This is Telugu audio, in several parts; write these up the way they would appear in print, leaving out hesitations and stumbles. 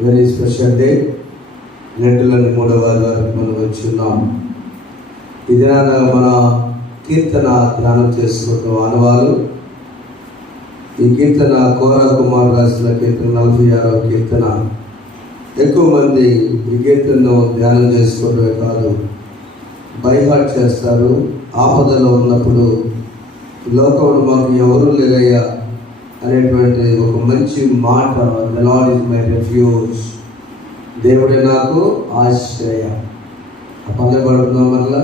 Very special day. నెట్టులని 3వ ఆదివారం మనం వచ్చి ఉన్నాం. ఈ దినాన మన కీర్తన ధ్యానం చేసుకుంటున్న ఆనవాళ్ళు. ఈ కీర్తన కోరా కుమార్ రాసిన కీర్తన 46వ కీర్తన. ఎక్కువ మంది ఈ కీర్తనను ధ్యానం చేసుకోవడమే కాదు, బైహార్ట్ చేస్తారు. ఆపదలో ఉన్నప్పుడు లోకంలో మాకు ఎవరు లేరయ్యా అనేటువంటి ఒక మంచి మాట, the Lord is my refuge, దేవుడే నాకు ఆశ్రయ. ఆ పల్లె పడుతున్నాం మరలా.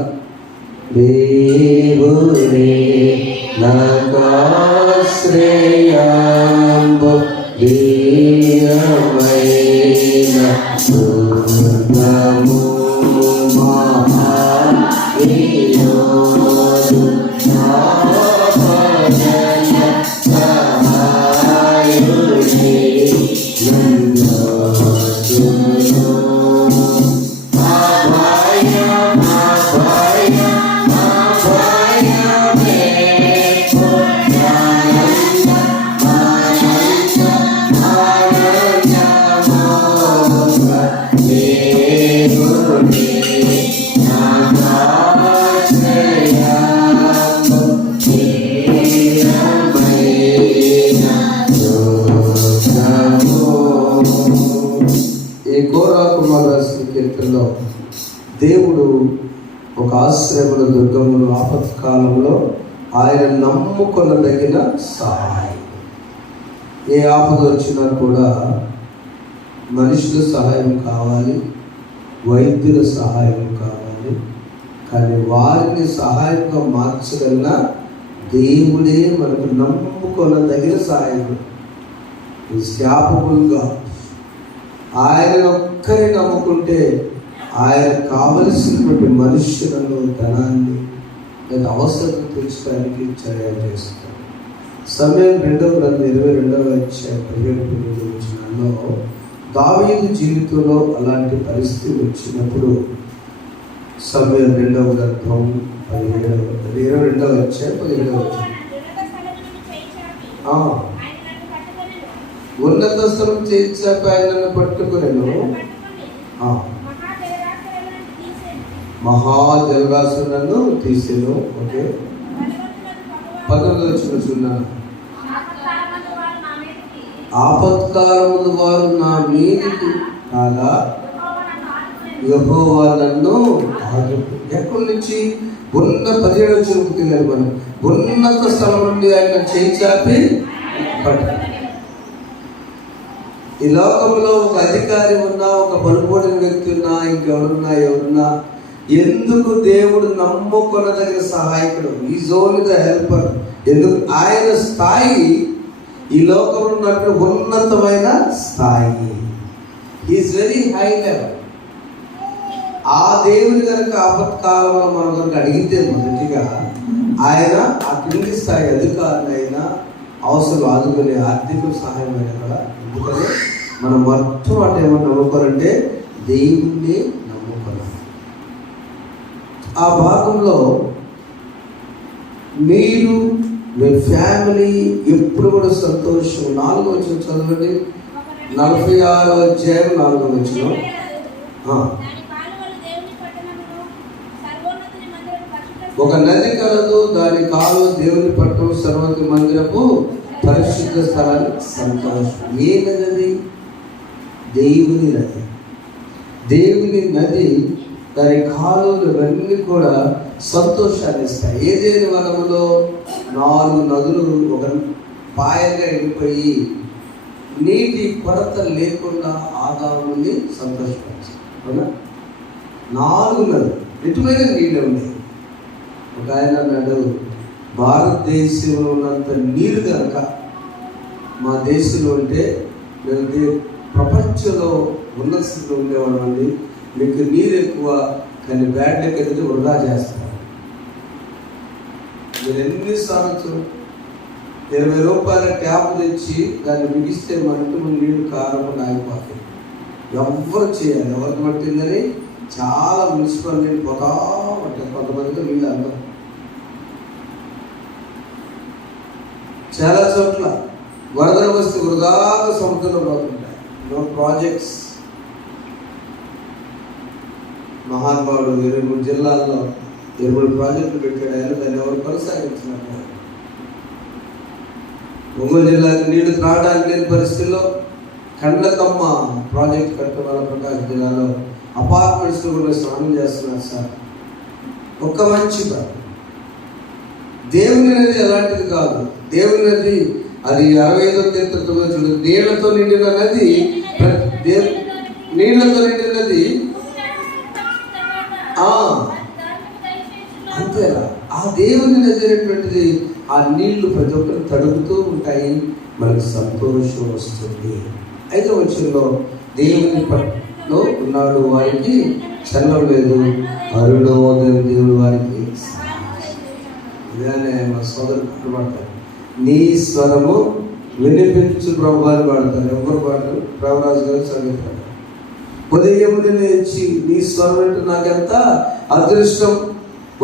దేవుడే నాకు ఆశ్రయంబు దివ్యమైన దుర్గము మహావియోధు దేవుడు ఒక ఆశ్రయముల దుర్గములు, ఆపత్కాలంలో ఆయన నమ్ముకొనదగిన సహాయం. ఏ ఆపద వచ్చినా కూడా మనుషుల సహాయం కావాలి, వైద్యుల సహాయం కావాలి, కానీ వారిని సహాయంగా మార్చగలన దేవుడే మనకు నమ్ముకొనదగిన సహాయం. శాపములుగా ఆయన ఒక్కరి నమ్ముకుంటే ఆయన కావలసినటువంటి మనుష్యులను, ధనాన్ని లేదా అవసరం తీర్చడానికి చర్య చేస్తారు. సమయం 2వ గ్రంథం 22వ అధ్యాయం 17-19 దావీదు జీవితంలో అలాంటి పరిస్థితి వచ్చినప్పుడు, సమయం 2వ గ్రంథం 22వ అధ్యాయం 17వ ఉన్నత స్థలం చేయించాక ఆయనను పట్టుకునేను, మహాజలరాశులను తీసేను. ఓకే, 19వ చూస్తున్నాను. ఆపత్కాలమున వారు నా మీదికి కాగా యెహోవా నన్ను ఆదుకొను. ఎక్కడి నుంచి? 17వ వచనంకి వెళ్ళాలి మనం. ఉన్నత స్థలం నుండి ఆయన చేయి చాపి పట్టాలి. ఈ లోకంలో ఒక అధికారి ఉన్నా, ఒక పలుపోడిన వ్యక్తి ఉన్నా, ఎవరున్నా ఎందుకు దేవుడు నమ్ముకొనదగిన సహాయకుడు, ఈజ్ ఓన్లీ ద హెల్పర్. ఎందుకు? ఆయన స్థాయి ఈ లోకంలో ఉన్నట్టు ఉన్నతమైన స్థాయి. Is very high level. ఆ దేవుని కనుక ఆపత్కాలంలో మనం కనుక అడిగితే మొదటిగా ఆయన ఆ కింది స్థాయి అధికారులైనా అవసరం ఆదుకునే ఆర్థిక సహాయం అయినా కూడా. ఎందుకని మనం మొట్టమొదటి ఏమన్నా నమ్ముకోరంటే దేవుణ్ణి నమ్ముకోవాలి. ఆ భాగంలో మీరు, మీ ఫ్యామిలీ ఎప్పుడు కూడా సంతోషం. 4వ వచనం చదవండి. 46వ అధ్యాయం 4వ వచనం. ఒక నది కలదు, దాని కాలువ దేవుని పట్టణం సర్వోన్నత మందిరపు పరిశుద్ధ స్థలాన్ని సంతోషం. ఏ నది? దేవుని నది. దేవుని నది, దాని కాలువలు ఇవన్నీ కూడా సంతోషాన్ని ఇస్తాయి. ఏదేని వనములో 4 నదులు ఒక పాయగా వెళ్ళిపోయి నీటి కొరత లేకుండా ఆదాముని సంతోషపరిచాయి. అవునా? 4 నదులు ఎటువైనా నీళ్ళు ఉన్నాయి. ఒక ఆయన అన్నాడు, భారతదేశంలో ఉన్నంత నీరు కనుక మా దేశంలో ఉంటే మేము ప్రపంచంలో ఉన్నత స్థితిలో ఉండేవాళ్ళం అండి. మీకు నీరు ఎక్కువ, కానీ బ్యాడ్ లెక్క ఎదుటి వృధా చేస్తారు. మీరు ఎన్నిసార్లు 20 రూపాయల ట్యాప్ తెచ్చి దాన్ని బిగిస్తే మన ఇంటి ముందు నీళ్ళు కారకుండా ఆగిపోతాయి. ఎవరు చేయాలి? ఎవరికి పట్టిందని చాలా మున్సిపల్ నీళ్ళు పోతా ఉంటాయి. కొంతమందితో నీళ్ళు అందం. చాలా చోట్ల వరదలు వస్తే వృధాగా సముద్రంలో పోతుంటాయి. No projects. మహానుభావుడు 23 జిల్లాల్లో 23 ప్రాజెక్టులు పెట్టాడు. ఆయన దాన్ని ఎవరు కొనసాగించినట్టు. ఒంగోలు జిల్లాకి నీళ్లు త్రాగడానికి లేని పరిస్థితుల్లో కండ్లకమ్మ ప్రాజెక్ట్ కట్టడం వల్ల ప్రకాశం జిల్లాలో అపార్ట్మెంట్స్లో కూడా స్నానం చేస్తున్నారు సార్. ఒక్క మంచి పని. దేవుని నది అలాంటిది కాదు. దేవుని నది అది 65వ కీర్తనలో చూడు, నీళ్లతో నిండిన నది, నీళ్లతో నిండిన నది. అంతేలా ఆ దేవుని నది అనేటువంటిది, ఆ నీళ్లు ప్రతి ఒక్కరు తడుపుతూ ఉంటాయి, మనకు సంతోషం వస్తుంది. 5వ వచనంలో దేవుని పట్ల ఉన్నాడు, వారికి చల్లం లేదు, అరుణోదయం దేవుడు వారికి. ఇలానే మా సోదరుడు పాడతారు, నీ స్వరము వినిపించు ప్రభు అని పాడతారు. ఎవరు పాడతారు? ప్రభురాజు గారు చదువుతారు. ఉదయం లేచి నీ స్వరం అంటే నాకెంత అదృష్టం.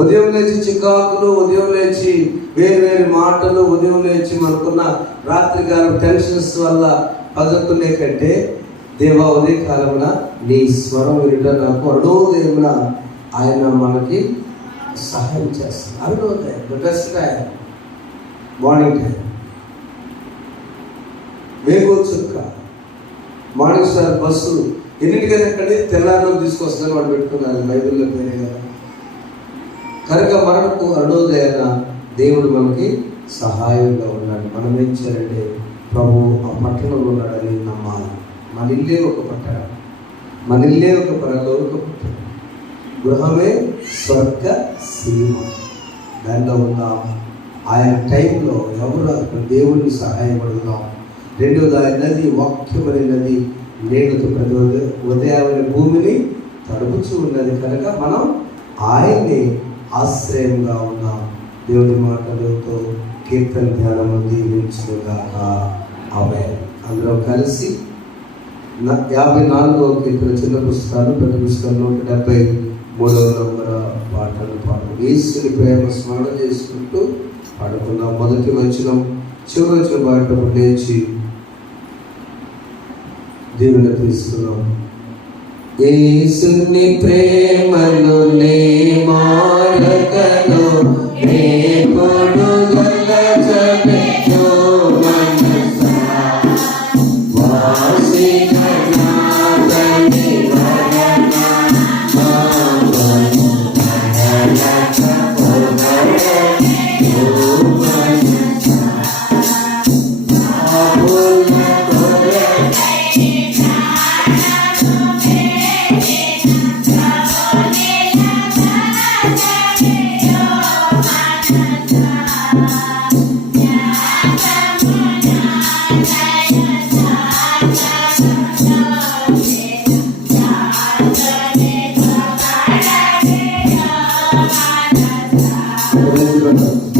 ఉదయం లేచి చికాకులు, ఉదయం లేచి వేరు మాటలు, ఉదయం లేచి మనకున్న రాత్రికాలం టెన్షన్స్ వల్ల పదుకునే కంటే, దేవా ఉదయ కాలమున నీ స్వరం వినట నాకు అరుణోదయమున ఆయన మనకి సహాయం చేస్తారు. అరుణోదయం the best time, morning time. వేగో చుక్క మార్నింగ్ స్టార్ బస్సు ఎన్నింటికైనా ఎక్కడి తెల్లారిలో తీసుకొస్తాను వాడు పెట్టుకున్నారు, బైబిల్లో పేరే కదా. కనుక మనకు అరుణోదయాన దేవుడు మనకి సహాయంగా ఉన్నాడు. మనం ఏం చేయాలంటే, ప్రభు ఆ పట్టణంలో ఉన్నాడని నమ్మాలి. మన ఇల్లే ఒక పట్టణం, మన ఇల్లే ఒక పరలోక పట్టణం. గృహమే స్వర్గ సీమ. దానిలో ఉందాం. ఆయన టైంలో ఎవరు దేవుడిని సహాయపడుతున్నాం. రెండోది ఆయన నది, వాక్యమనే నది నీళ్లతో ప్రతి ఉదయాన్నే భూమిని తడుపుచూ ఉన్నది. కనుక మనం ఆయన్ని ఆశ్రయంగా ఉన్నాం. దేవుడి మాటలతో కీర్తన ధ్యానము దీవించుగాక. ఆమేన్. అందరం కలిసి 54వ కీర్తన, చిన్న పుస్తకాలు, పెద్ద పుస్తకంలో 173వ నంబర్ పాటలు పాడు. యేసుని ప్రేమ స్మరణ చేసుకుంటూ పాడుకుందాం. మొదటి వచనం చివరి వచనం పాడేటప్పుడు లేచి దేవుని తీసుకున్నాం. యేసుని ప్రేమను నే మారకను, నే పొడుగల జగతో మనసా వాసికనా తని వరనా మామను వరలక పొగడని ఓ మనసా ఆపుల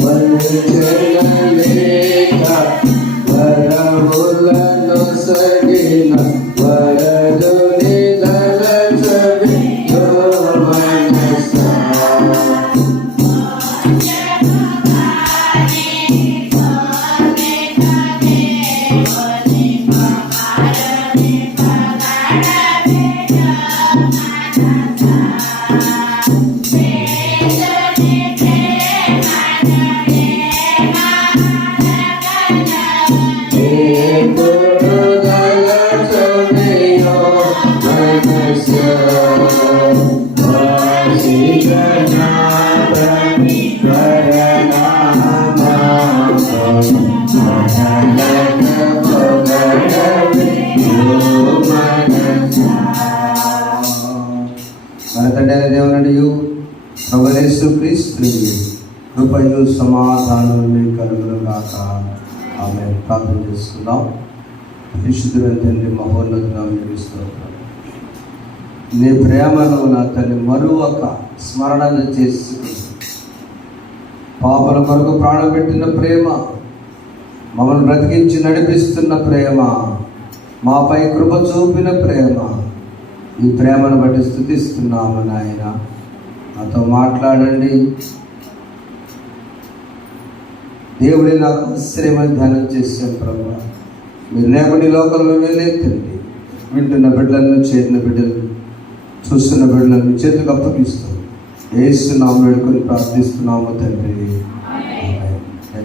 కొరకై వరములను సగిన వరదుని దళచవి యో మనసా దేవునడియు ప్రభుయేసు క్రీస్తు కృపయు సమాధానం కలుగునుగాక. ఆమేన్. ప్రార్థన చేసుకుందాం. పరిశుద్ధుడైన తండ్రి, మహోన్నతుడైన స్తోత్రం. నీ ప్రేమను నా తల్లి మరువక స్మరణ చేసుకుని, పాపల కొరకు ప్రాణం పెట్టిన ప్రేమ, మమ్మల్ని బ్రతికించి నడిపిస్తున్న ప్రేమ, మాపై కృప చూపిన ప్రేమ, ఈ ప్రేమను బట్టి స్తుతిస్తున్నాము నాయన. నాతో మాట్లాడండి. దేవుడి నాకు ఆశ్చర్యమని ధ్యానం చేశాను ప్రభు. మీరు లేకుండా లోకంలో వెళ్ళేదండి. వింటున్న బిడ్డలను, చేరిన బిడ్డలను, చూస్తున్న బిడ్డలను చేతులకు అప్పగిస్తాం. యేసు నామములో వేడుకొని ప్రార్థిస్తున్నాము తండ్రి.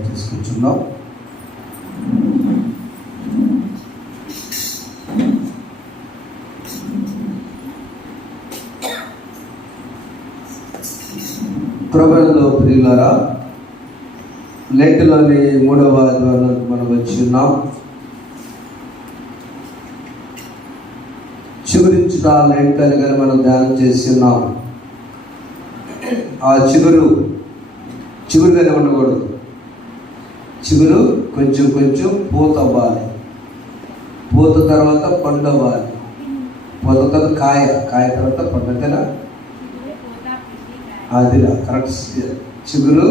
తీసుకుంటున్నాం. ప్రభువులో ప్రియులారా, లెంటులోని 3వ ఆదివారానికి మనం వచ్చి ఉన్నాం. చిగురించుట లెంట్ అని కానీ మనం ధ్యానం చేసి ఉన్నాం. ఆ చిగురుగానే ఉండకూడదు. చిగురు కొంచెం కొంచెం పూత అవ్వాలి, పూత తర్వాత పండు అవ్వాలి, పూత తర్వాత కాయ తర్వాత పండు. అంతేనా? అదిలా కరెక్ట్. చిగురు,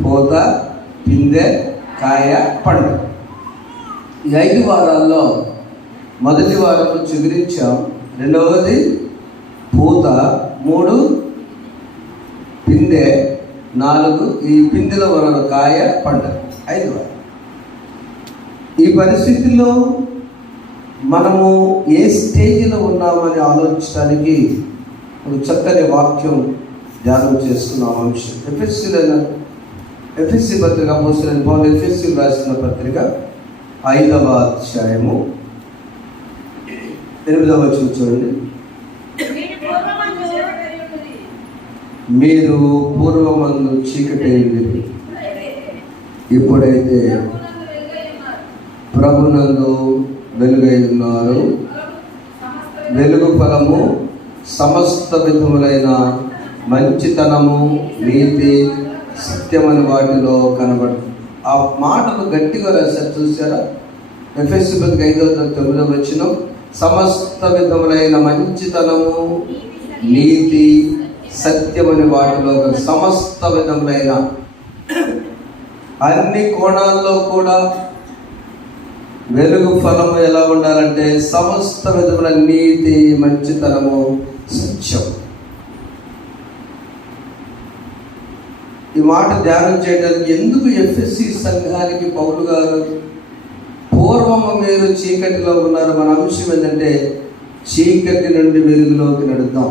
పూత, పిందె, కాయ, పండు. ఈ 5 వారాల్లో మొదటి వారంలో చిగురించాం, రెండవది పూత, 3 పిందె, 4 ఈ పిందెలో ఉన్న కాయ, పండు. 5 వారం. ఈ పరిస్థితుల్లో మనము ఏ స్టేజ్లో ఉన్నామని ఆలోచించడానికి ఒక చక్కని వాక్యం ధ్యానం చేసుకున్నాం. అంశం ఎఫెస్సీ పత్రిక అపోస్తలుడైన పౌలు ఎఫెస్సీకి రాసిన పత్రిక 5వ అధ్యాయము 8వ వచనం చూడండి. మీరు పూర్వమందు చీకటి అయింది, ఇప్పుడైతే ప్రభునందు వెలుగై ఉన్నారు. వెలుగు ఫలము సమస్త విధములైన మంచితనము, నీతి, సత్యమని వాటిలో కనబడుతుంది. ఆ మాటలు గట్టిగా రాశారు, చూసారా? ఎఫెసీ పత్రిక 5:9 వచనం, సమస్త విధములైన మంచితనము, నీతి, సత్యమని వాటిలో. సమస్త విధములైన, అన్ని కోణాల్లో కూడా వెలుగు ఫలము ఎలా ఉండాలంటే సమస్త విధముల నీతి, మంచితనము, సత్యం. ఈ మాట ధ్యానం చేయడానికి ఎందుకు ఎఫెసీ సంఘానికి పౌలు గారు పూర్వము మీరు చీకటిలో ఉన్నారు? మన అంశం ఏంటంటే చీకటి నుండి వెలుగులోకి నడుద్దాం.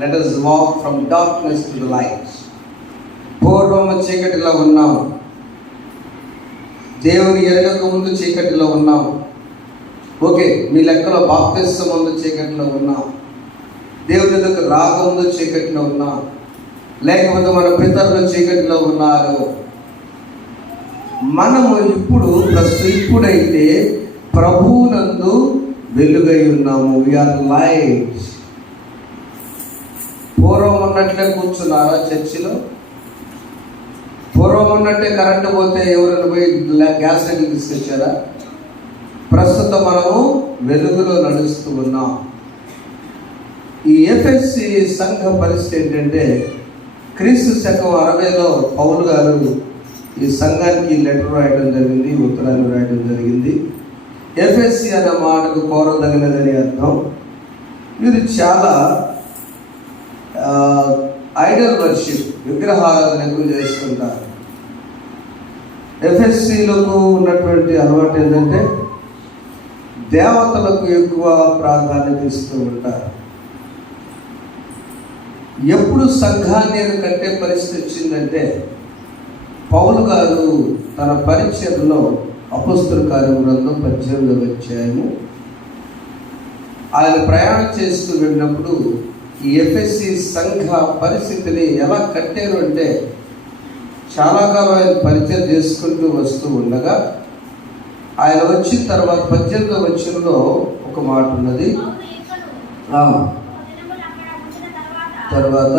Let us walk from darkness to the light. పూర్వము చీకటిలో ఉన్నాం, దేవుని ఎరగక ముందు చీకటిలో ఉన్నాం. ఓకే, మీ లెక్కలో బాప్తిస్మ ముందు చీకటిలో ఉన్నాం, దేవుని దగ్గర రాకముందు చీకటిలో ఉన్నాం, లేకపోతే మన పితరులు చీకటిలో ఉన్నారు. మనము ఇప్పుడైతే ప్రభువునందు వెలుగై ఉన్నాము. We are light. పూర్వం ఉన్నట్లే కూర్చున్నారా చర్చిలో? పూర్వం ఉన్నట్టే కరెంటు పోతే ఎవరైనా పోయి గ్యాస్ లైట్లు తీసుకొచ్చారా? ప్రస్తుతం మనము వెలుగులో నడుస్తూ ఉన్నాం. ఈ ఎఫెసీ సంఘ పరిస్థితి ఏంటంటే, క్రీస్తు శకం 60లో పౌలు గారు ఈ సంఘానికి లెటర్ రాయడం జరిగింది, ఉత్తరాలు రాయడం జరిగింది. ఎఫెసీ అన్న మాటకు కోరదగినదని అర్థం. వీరు చాలా ఐడల్ వర్షిప్, విగ్రహారాధన ఎక్కువ చేసుకుంటారు. ఎఫెసీలకు ఉన్నటువంటి అలవాటు ఏంటంటే దేవతలకు ఎక్కువ ప్రాధాన్యత ఇస్తూ ఉంటారు. ఎప్పుడు సంఘాన్ని కట్టే పరిస్థితి వచ్చిందంటే, పౌలు గారు తన పరిచయంలో అపోస్తలుల కార్యములు 18వ అధ్యాయము ఆయన ప్రయాణం చేస్తూ వెళ్ళినప్పుడు ఈ ఎఫెసీ సంఘ పరిస్థితిని ఎలా కట్టారు అంటే, చాలా కాలం ఆయన పరిచయం చేసుకుంటూ వస్తూ ఉండగా ఆయన వచ్చిన తర్వాత 18వ వచనంలో ఒక మాట ఉన్నది. తర్వాత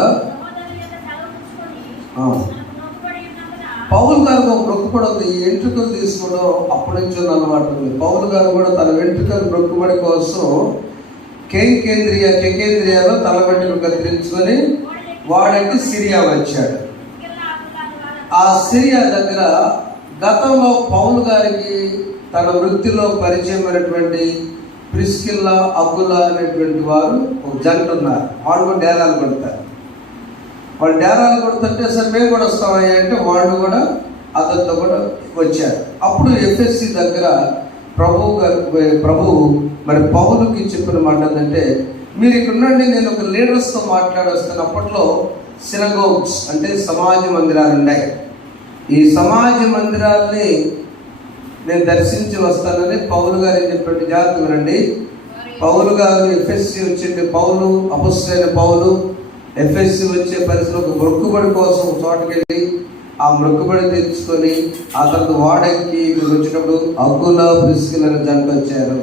పౌలు గారికి ఒక మొక్కుబడి ఉంది. ఈ వెంట్రుకలు తీసుకోవడం అప్పటి నుంచి ఉన్న అలవాటు ఉంది. పౌలు గారు కూడా తన వెంట్రుకలు మొక్కుబడి కోసం కేంద్రియాలో తల వెంట్రుకలు కత్తిరించుకొని వాడంటే సిరియా వచ్చాడు. ఆ సిరియా దగ్గర గతంలో పౌలు గారికి తన వృత్తిలో పరిచయమైనటువంటి ప్రిస్కిల్లా, అకులా అనేటువంటి వారు ఒక జంట ఉన్నారు. వాళ్ళు కూడా డేరాలు కొడతారు. వాళ్ళు డేరాలు కొడుతుంటే సరే మేము కూడా వస్తామయ్యా అంటే వాళ్ళు కూడా అతనితో కూడా వచ్చారు. అప్పుడు ఎఫ్ఎస్సి దగ్గర ప్రభువు మరి పౌలుకి చెప్పిన మాట ఏంటంటే, మీరు ఇక్కడ ఉండండి, నేను ఒక లీడర్స్తో మాట్లాడొస్తాను. అప్పట్లో సినగోగ్స్ అంటే సమాజ మందిరాలు ఉన్నాయి. ఈ సమాజ మందిరాల్ని నేను దర్శించి వస్తానని పౌలు గారు ఏం చెప్పండి, జాగ్రత్త వినండి. పౌలు గారు ఎఫ్ఎస్సి వచ్చింది. పౌలు అపొస్తలుడైన పౌలు ఎఫ్ఎస్సి వచ్చే పరిస్థితిలో ఒక మొక్కుబడి కోసం చోటుకి వెళ్ళి ఆ మొక్కుబడి తెచ్చుకొని ఆ తర్వాత వాడెక్కి ఇక్కడికి వచ్చినప్పుడు అగ్గుల ప్రిస్కిల జంట వచ్చారు.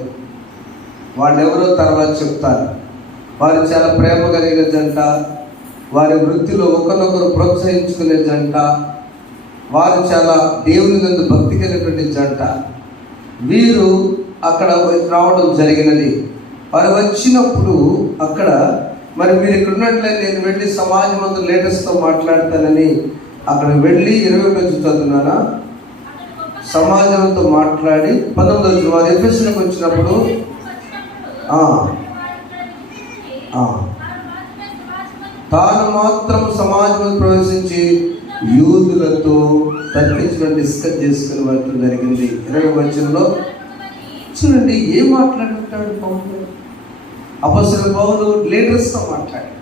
వాళ్ళు ఎవరో తర్వాత చెప్తారు. వారు చాలా ప్రేమ కలిగిన జంట, వారి వృత్తిలో ఒకరినొకరు ప్రోత్సహించుకునే జంట, వారు చాలా దేవుని నందు భక్తి కలిగినటువంటి జంట. వీరు అక్కడ రావడం జరిగినది. వారు వచ్చినప్పుడు అక్కడ మరి మీరు ఇక్కడ ఉన్నట్లే నేను వెళ్ళి సమాజం అంతా లీడర్స్తో మాట్లాడతానని అక్కడ వెళ్ళి 21 చదువుతున్నానా, సమాజంతో మాట్లాడి 19 వారు ఎఫెసులోకి వచ్చినప్పుడు తాను మాత్రం సమాజంలో ప్రవేశించి యూదులతో తర్కించడం డిస్కస్ చేసుకుని వెళ్ళడం జరిగింది. 20 వచనంలో చూడండి ఏం మాట్లాడుతాడు పౌలు. అపొస్తలుడైన పౌలు లీడర్స్తో మాట్లాడాడు,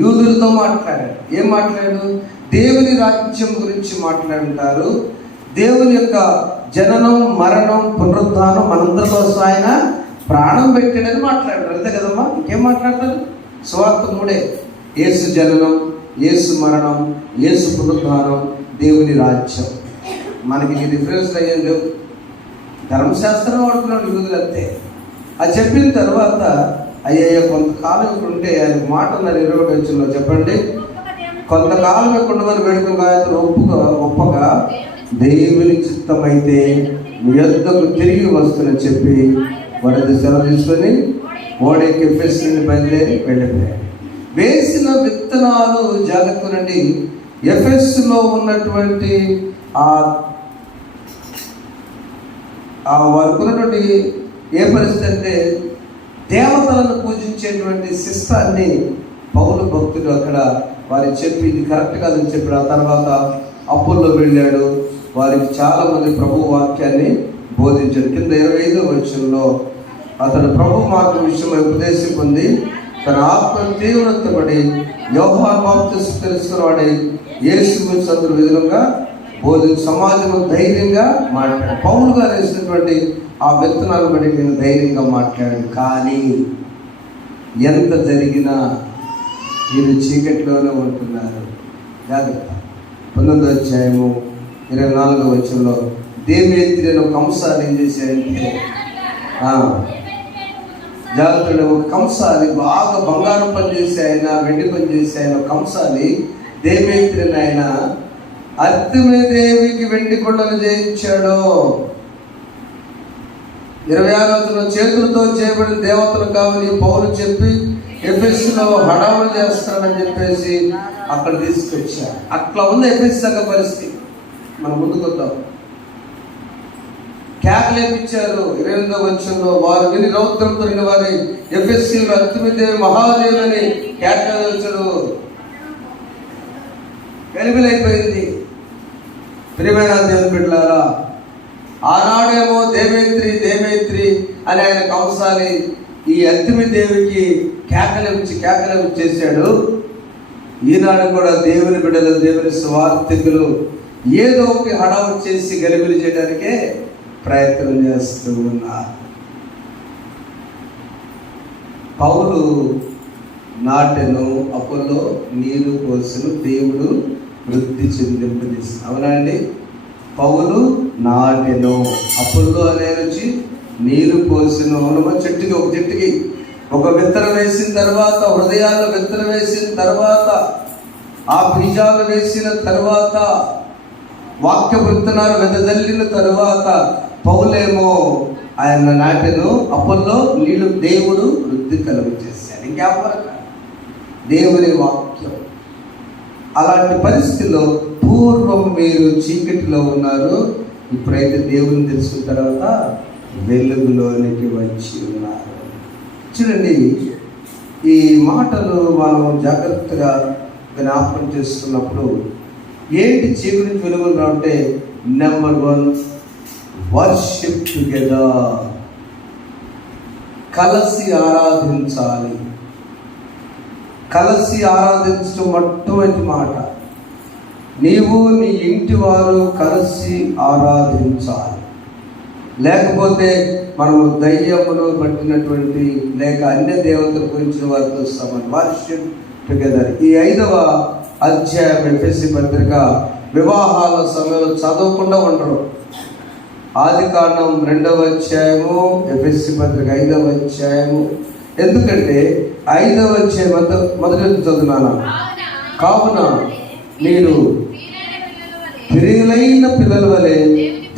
యూదులతో మాట్లాడాడు. ఏం మాట్లాడాడు? దేవుని రాజ్యం గురించి మాట్లాడుతారు. దేవుని యొక్క జననం, మరణం, పునరుద్ధానం మనందరి కోసం ఆయన ప్రాణం పెట్టాడని మాట్లాడారు. అంతే కదమ్మా, ఇంకేం మాట్లాడతారు? సువార్త 3 యేసు జననం, యేసు మరణం, యేసు పునరుద్ధానం, దేవుని రాజ్యం. మనకి ఈ డిఫరెన్స్ అయ్యేది లేవు. ధర్మశాస్త్రం వాడుకున్నాడు యూదులు అంతే. అది చెప్పిన తర్వాత అయ్యయ్య కొంతకాలం ఇక్కడ ఉంటే ఆయన మాట ఉన్నారు 21 వచనంలో చెప్పండి. కొంతకాలం ఇక్కడ ఉండమని వేడుకగా అతను ఒప్పగా దేవుని చిత్తమైతే మీ యొద్దకు తిరిగి వస్తుందని చెప్పి వాడి సెలవు తీసుకొని ఓడెక్కి ఎఫెసు నుండి బయలుదేరి వెళ్ళిపోయాడు. వేసిన విత్తనాలు జాగ్రత్త నుండి ఎఫెసులో ఉన్నటువంటి వారికి ఉన్నటువంటి ఏ పరిస్థితి అంటే దేవతలను పూజించేటువంటి శిస్తాన్ని పౌలు భక్తుడు అక్కడ వారికి చెప్పి ఇది కరెక్ట్ కాదని చెప్పాడు. ఆ తర్వాత అప్పుల్లో వెళ్ళాడు, వారికి చాలా మంది ప్రభు వాక్యాన్ని బోధించాడు. కింద 25వ వచనంలో అతడు ప్రభు మార్గం విషయమై ఉపదేశం పొంది తన ఆత్మ తీవ్రతపడి యోహాను బాప్తిస్మం తెలుసుకున్నవాడి యేసు గురించి అందరూ విధంగా బోధించి సమాజంలో ధైర్యంగా మాట్లాడాడు. పౌలు గారు వేసినటువంటి ఆ విత్తనాలు బట్టి నేను ధైర్యంగా మాట్లాడాను. కానీ ఎంత జరిగినా మీరు చీకటిలోనే ఉంటున్నారు. జాగ్రత్త. 19వ అధ్యాయము 24వ వచనంలో దేమేత్రి ఒక కంసాలి ఏం చేశాడంటే జాగ్రత్త, ఒక కంసాలి బాగా బంగారం పని చేసే ఆయన, వెండి పని చేసే ఆయన కంసాలి దేమేత్రిని ఆయన అర్తెమిదేవికి వెండి కొండలు చేయించాడు. 26వ వచనంలో చేతులతో చేయబడిన దేవతలు కావాలి పౌలు చెప్పి ఎఫెసులో హడావులు చేస్తాడని చెప్పేసి అక్కడ తీసుకొచ్చారు. అట్లా ఉంది ఎఫెసు సంఘ పరిస్థితి. మనం ముందుకు వద్దాం. కేకలేపించారు. 28వ వచనంలో వారు విని రౌద్రం తొరిగిన వారి ఎఫెసీయులు అర్తెమిదేవి మహాదేవులని కేకలేపించారు. వెలుగులైపోయింది. ప్రియమైన దేవుని బిడ్డలారా, ఆనాడేమో దేమేత్రి అని ఆయన కంసాలి ఈ అర్తెమిదేవికి కేకలేపించి చేశాడు. ఈనాడు కూడా దేవుని బిడ్డలు, దేవుని స్వార్థికులు ఏదో ఒకటి హడావు చేసి గలిబిలి చేయడానికే ప్రయత్నం చేస్తూ ఉన్నారు. పౌలు నాటెను, అపోల్లో నీరు పోసెను, దేవుడు వృద్ధి చెందింపజేస్తాను. అవునా అండి? పౌలు నాటెను, అపోల్లో అనే నుంచి నీరు పోసెను. అవునమ్మా, చెట్టుకి ఒక విత్తనం వేసిన తర్వాత, హృదయాల్లో విత్తనం వేసిన తర్వాత, ఆ బీజాలు వేసిన తర్వాత, వాక్య విత్తనాలు వెదజల్లిన తర్వాత పౌలేమో ఆయన నాటెను, అపోల్లో నీళ్ళు దేవుడు వృద్ధి కలుగు చేశాడు. ఇంకెవరక దేవుని వాక్యం. అలాంటి పరిస్థితుల్లో పూర్వం మీరు చీకటిలో ఉన్నారు, ఇప్పుడైతే దేవుని తెలుసుకున్న తర్వాత వెలుగులోనికి వచ్చి ఉన్నారు. చూడండి, ఈ మాటలు మనం జాగ్రత్తగా జ్ఞాపకం చేస్తున్నప్పుడు ఏంటి చీకటి నుంచి వెలుగులు రావంటే, నెంబర్ 1 వర్షిప్ టుగెదర్. కలిసి ఆరాధించాలి. కలిసి ఆరాధించడం మొట్టమొదటి మాట. నీవు నీ ఇంటి వారు కలిసి ఆరాధించాలి. లేకపోతే మనము దయ్యమును పట్టినటువంటి లేక అన్య దేవతల గురించి వారితో సమానం. Worship together. ఈ 5వ అధ్యాయం ఎఫెసీ పత్రిక వివాహాల సమయంలో చదవకుండా ఉండరు. ఆదికాండం 2వ అధ్యాయము, ఎఫెసీ పత్రిక 5వ అధ్యాయము. ఎందుకంటే 5వ అధ్యాయం మొదటి చదువునాను. కావున మీరు ప్రియులైన పిల్లల వలె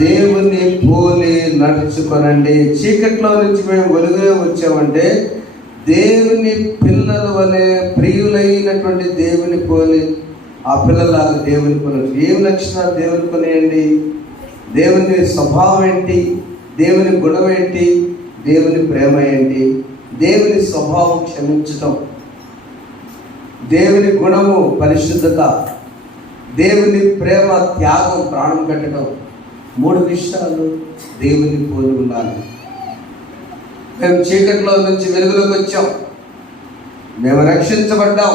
దేవుని పోలి నడుచుకొనండి. చీకట్లో నుంచి మేము వెలుగులో వచ్చామంటే దేవుని పిల్లల వలె ప్రియులైనటువంటి దేవుని పోలి ఆ పిల్లలాగా దేవుని పోలి. ఏం లక్షణాలు దేవుని కొనేయండి? దేవుని స్వభావం ఏంటి? దేవుని గుణం ఏంటి? దేవుని ప్రేమ ఏంటి? దేవుని స్వభావం క్షమించటం, దేవుని గుణము పరిశుద్ధత, దేవుని ప్రేమ త్యాగం, ప్రాణం పెట్టడం. 3 విషయాలు దేవుని పోలి ఉండాలి. మేము చీకట్లో నుంచి వెలుగులోకి వచ్చాం. మేము రక్షించబడ్డాం.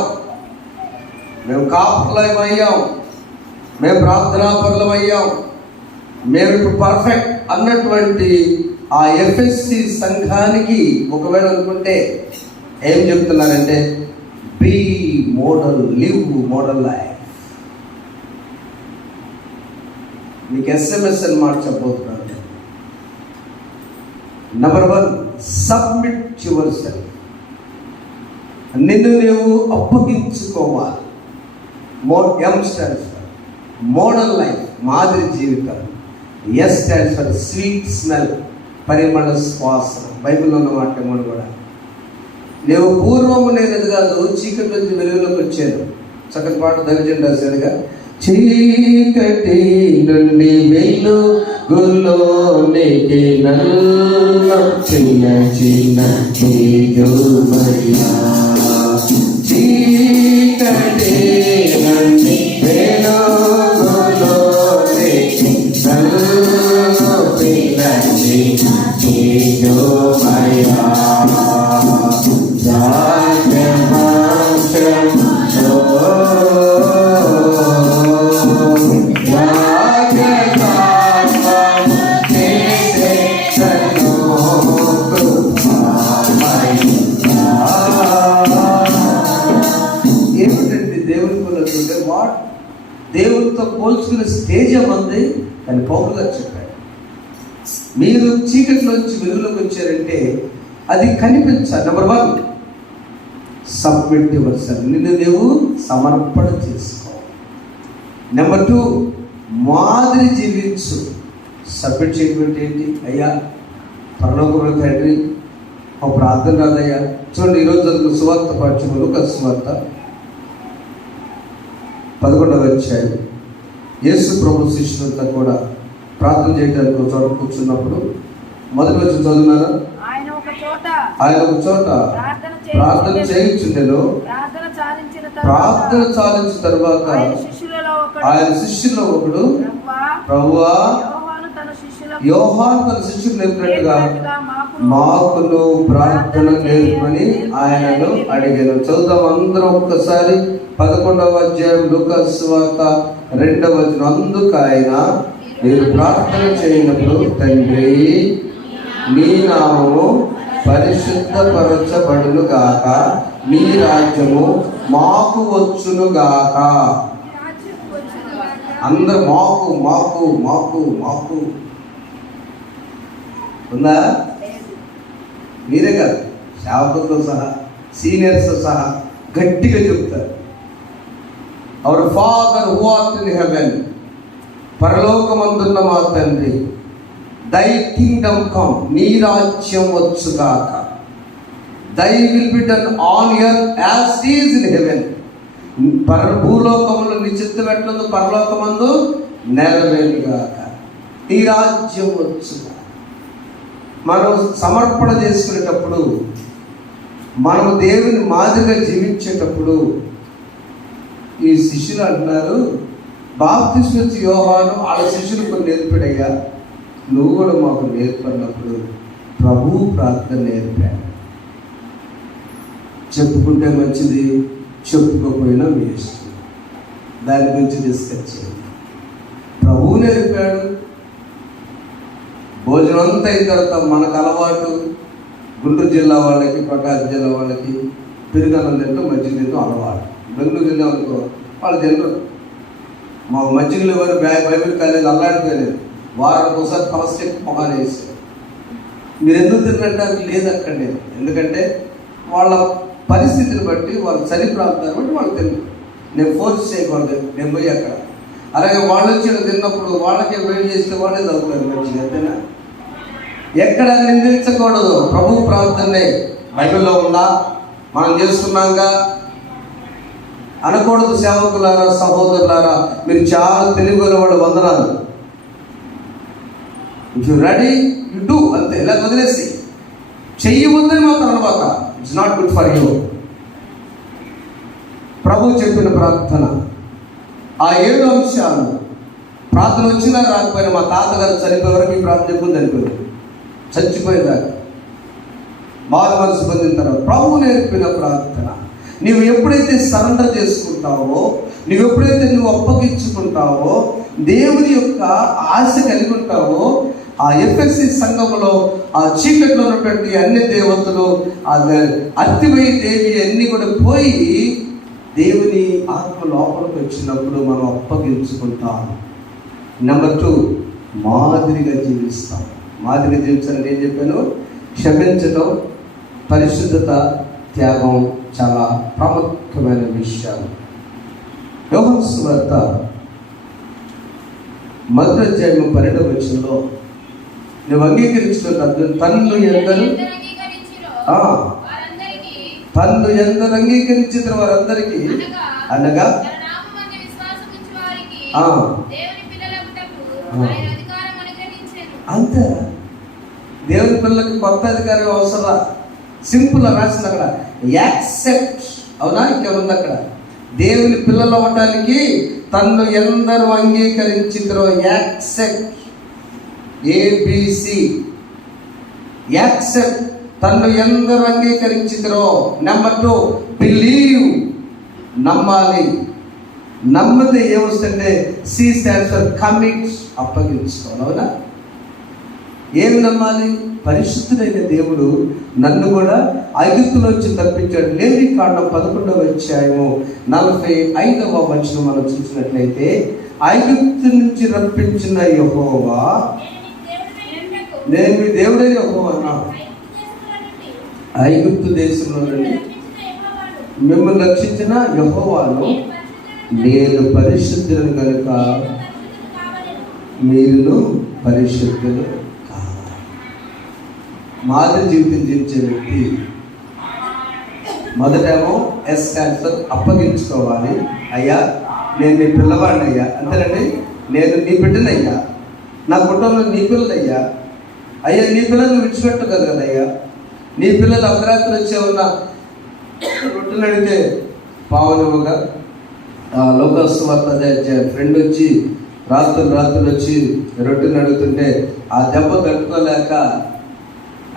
మేము కాపులమయ్యాం. మేము ప్రార్థనాపరులమయ్యాం. మేము ఇప్పుడు పర్ఫెక్ట్ అన్నటువంటి ఆ ఎఫ్ఎస్సి సంఘానికి ఒకవేళ అనుకుంటే ఏం చెప్తున్నారంటే be model, live model life. మీకు SMS అని మాట చెప్పబోతున్నాను. Number 1, submit yourself. నిన్ను నీవు అప్పగించుకోవాలి. M stands for model life, మాదిరి జీవితం. S stands for sweet smell, పరిమళ శ్వాసన. బైబిల్లో ఉన్న మాట కూడా. నేను పూర్వము నేనది కాదు, చీకటి నుంచి వెలుగులోకి వచ్చాను. చక్కటి పాట దైవజనుడు రాశాడుగా. చీకటి నుండి వెలుగులోనికి నన్ను చిన్న చిన్న తేజోమయా. చీకటి నుండి వెలుగులోనికి నన్ను చిన్న చిన్న తేజోమయా. దేవుడితో పోల్చుకునే స్టేజ్ ఉంది అని పౌలు గారు చెప్పాడు. మీరు చీకటిలోంచి వెలుగులోకి వచ్చారంటే అది కనిపించాలి. Number 1, submit yourself. నిన్ను నీవు సమర్పణ చేసుకో. నెంబర్ 2, మాదిరి జీవించు. సబ్మిట్ చేయడం ఏంటి? అయ్యా పరలోకముల తండ్రి, ఒక ప్రార్థన రాదయ్యా. చూడండి, ఈరోజు చదువుకున్న సువార్త పాఠ్యము లూకా సువార్త 11వ అధ్యాయం. యేసు ప్రభు శిష్యులంతా కూడా ప్రార్థన చేయడానికి ఒక చోట కూర్చున్నప్పుడు మొదటి వచ్చి చదువున్నారా? ఆయన ఒక చోట ప్రార్థన చేయించుండెను. ప్రార్థన చాలించిన తర్వాత ఆయన శిష్యుల్లో ఒకడు, ప్రభువా, యోహాను తన శిష్యులు నేర్పినట్టుగా మాకును ప్రార్థన నేర్పని ఆయనను అడిగాను. చదువుదాం అందరం ఒక్కసారి. 11వ అధ్యాయం లూకా సువార్త 2వ వచనం. అందుకు ఆయన, మీరు ప్రార్థన చేయనప్పుడు, తండ్రి నీ నామము పరిశుద్ధపరచబడును గాక, నీ రాజ్యము మాకు వచ్చును గాక. అందరూ మాకు మాకు మాకు మాకు ఉందా? మీరే కాదు, సేవకులతో సహా, సీనియర్స్తో సహా గట్టిగా చెప్తారు. Our father who art in heaven, పరలోకమందున్న మా తండ్రి, దై కింగ్డమ్ కమ్, నీ రాజ్యం వచ్చుగాక. Thy will be done on earth as is in heaven. భూలోకములో నీ చిత్తం ఎట్లుందో పరలోకమందు నెరవేరుగాక. నీ రాజ్యం వచ్చుగాక. మనం సమర్పణ చేసుకునేటప్పుడు, మనం దేవుని మాదిరిగా జీవించేటప్పుడు, ఈ శిష్యులు అంటున్నారు, బాప్తిస్మం ఇచ్చి యోహాను వాళ్ళ శిష్యులు కొన్ని నేర్పాడయ్యా. నువ్వు కూడా మాకు నేర్పడినప్పుడు ప్రభువు ప్రార్థన నేర్పాడు. చెప్పుకుంటే మంచిది, చెప్పుకోకపోయినా మీ ఇష్టం. దాని గురించి డిస్కస్ చేయండి. ప్రభువు నేర్పాడు. భోజనం అంతా అయిన తర్వాత మనకు అలవాటు, గుంటూరు జిల్లా వాళ్ళకి, ప్రకాశం జిల్లా వాళ్ళకి పెరుగన్నం తింటూ మజ్జిగ తింటూ అలవాటు. బెంగళూరు జిల్లా అనుకో వాళ్ళు తింటారు. మా మజ్జిగలు ఎవరు బైబిల్ కాలేదు, అల్లాడిపోయలేదు. వారానికి ఒకసారి ప్లాస్టిక్ మొహాలు వేసారు. మీరు ఎందుకు తిన్నట్టు లేదు అక్కడ నేను. ఎందుకంటే వాళ్ళ పరిస్థితిని బట్టి, వాళ్ళ చలి ప్రాంతాన్ని బట్టి వాళ్ళు తిన్నారు. నేను ఫోర్స్ చేయకూడదు, నేను పోయి అక్కడ. అలాగే వాళ్ళు వచ్చి తిన్నప్పుడు వాళ్ళకే వేడి చేస్తే వాళ్ళే తగ్గుతారు మంచిగా. అంతేనా? ఎక్కడ నిందించకూడదు. ప్రభు ప్రార్థనే బైబిల్లో ఉందా, మనం చేసుకున్నాగా అనకూడదు. సేవకులారా, సహోదరులారా, మీరు చాలా తెలివిగల వాడు, వందనాలు. If you ready you do, అంతే. ఇలా వదిలేసి చెయ్యవద్దని మాత్రం అనమాట. It's not good for you. ప్రభు చెప్పిన ప్రార్థన ఆ 7 అంశాలు. ప్రార్థన వచ్చినా రాకపోయినా, మా తాతగారు చనిపోయే వరకు ఈ ప్రార్థన చెప్పుకుంది అనిపోయింది. చచ్చిపోయేదాకా మారు మనసు పొందిన తర్వాత ప్రభు నేర్పిన ప్రార్థన. నువ్వు ఎప్పుడైతే సరెండర్ చేసుకుంటావో, నువ్వు ఎప్పుడైతే నువ్వు అప్పగించుకుంటావో, దేవుని యొక్క ఆశ కలిగి ఉంటావో, ఆ ఎఫ్ఎస్సి సంఘంలో ఆ చీకట్లో ఉన్నటువంటి అన్ని దేవతలు, ఆ అత్తిమయ దేవి అన్నీ కూడా పోయి దేవుని ఆత్మ లోపలికి వచ్చినప్పుడు మనం అప్పగించుకుంటాం. నెంబర్ 2, మాదిరిగా జీవిస్తాం. మాదిరిగా జీవించాలని ఏం చెప్పాను? క్షమించడం, పరిశుద్ధత, త్యాగం చాలా ప్రాముఖ్యమైన విషయాలు. యోహాను సువార్త 1వ అధ్యాయం 12వ వచనంలో నువ్వు అంగీకరించిన తన్ను ఎందరు అంగీకరించిన వారందరికీ, అనగా అంతే. దేవుని పిల్లలకి కొత్త అధికారం అవసరం. సింపుల్ రాసింది అక్కడ, యాక్సెప్ట్. అవునా? ఇంకేముంది అక్కడ? దేవుని పిల్లలు అవ్వటానికి తన్ను ఎందరు అంగీకరించిద్రో, యాక్సెప్ట్. ABC, accept. తన్ను ఎందరు అంగీకరించిద్రో. Number 2, believe. నమ్మాలి. నమ్మితే ఏమొస్తుందంటే C stands for commit, అప్పగించుకోవాలి. అవునా? ఏమి నమ్మాలి? పరిశుద్ధుడైన దేవుడు నన్ను కూడా ఐగుప్తులోంచి తప్పించాడు. లేవీకాండం 11వ అధ్యాయము 45వ వచనం మనం చూసినట్లయితే, ఐగుప్తు నుంచి రప్పించిన యెహోవా, నేను మీ దేవుడైన యెహోవా అన్నాడు. ఐగుప్తు దేశంలో నుండి మిమ్మల్ని రక్షించిన యెహోవాను, నేను పరిశుద్ధులను కనుక మీరును పరిశుద్ధులు కావాలి. మాదిరి జీవితం జీవించే వ్యక్తి మొదటేమో S stands for అప్పగించుకోవాలి. అయ్యా, నేను నీ పిల్లవాడిని అయ్యా. అంతేనండి, నేను నీ బిడ్డనయ్యా, నా కుటుంబంలో నీ పిల్లలయ్యా. అయ్యా, నీ పిల్లల్ని విడిచిపెట్టు కదా అయ్యా. నీ పిల్లలు అర్ధరాత్రి వచ్చే ఉన్న రొట్టెలు అడిగితే పావులుగా లోకస్ వార్త ఫ్రెండ్ వచ్చి రాత్రులు వచ్చి రొట్టెలు అడుగుతుంటే ఆ దెబ్బ తట్టుకోలేక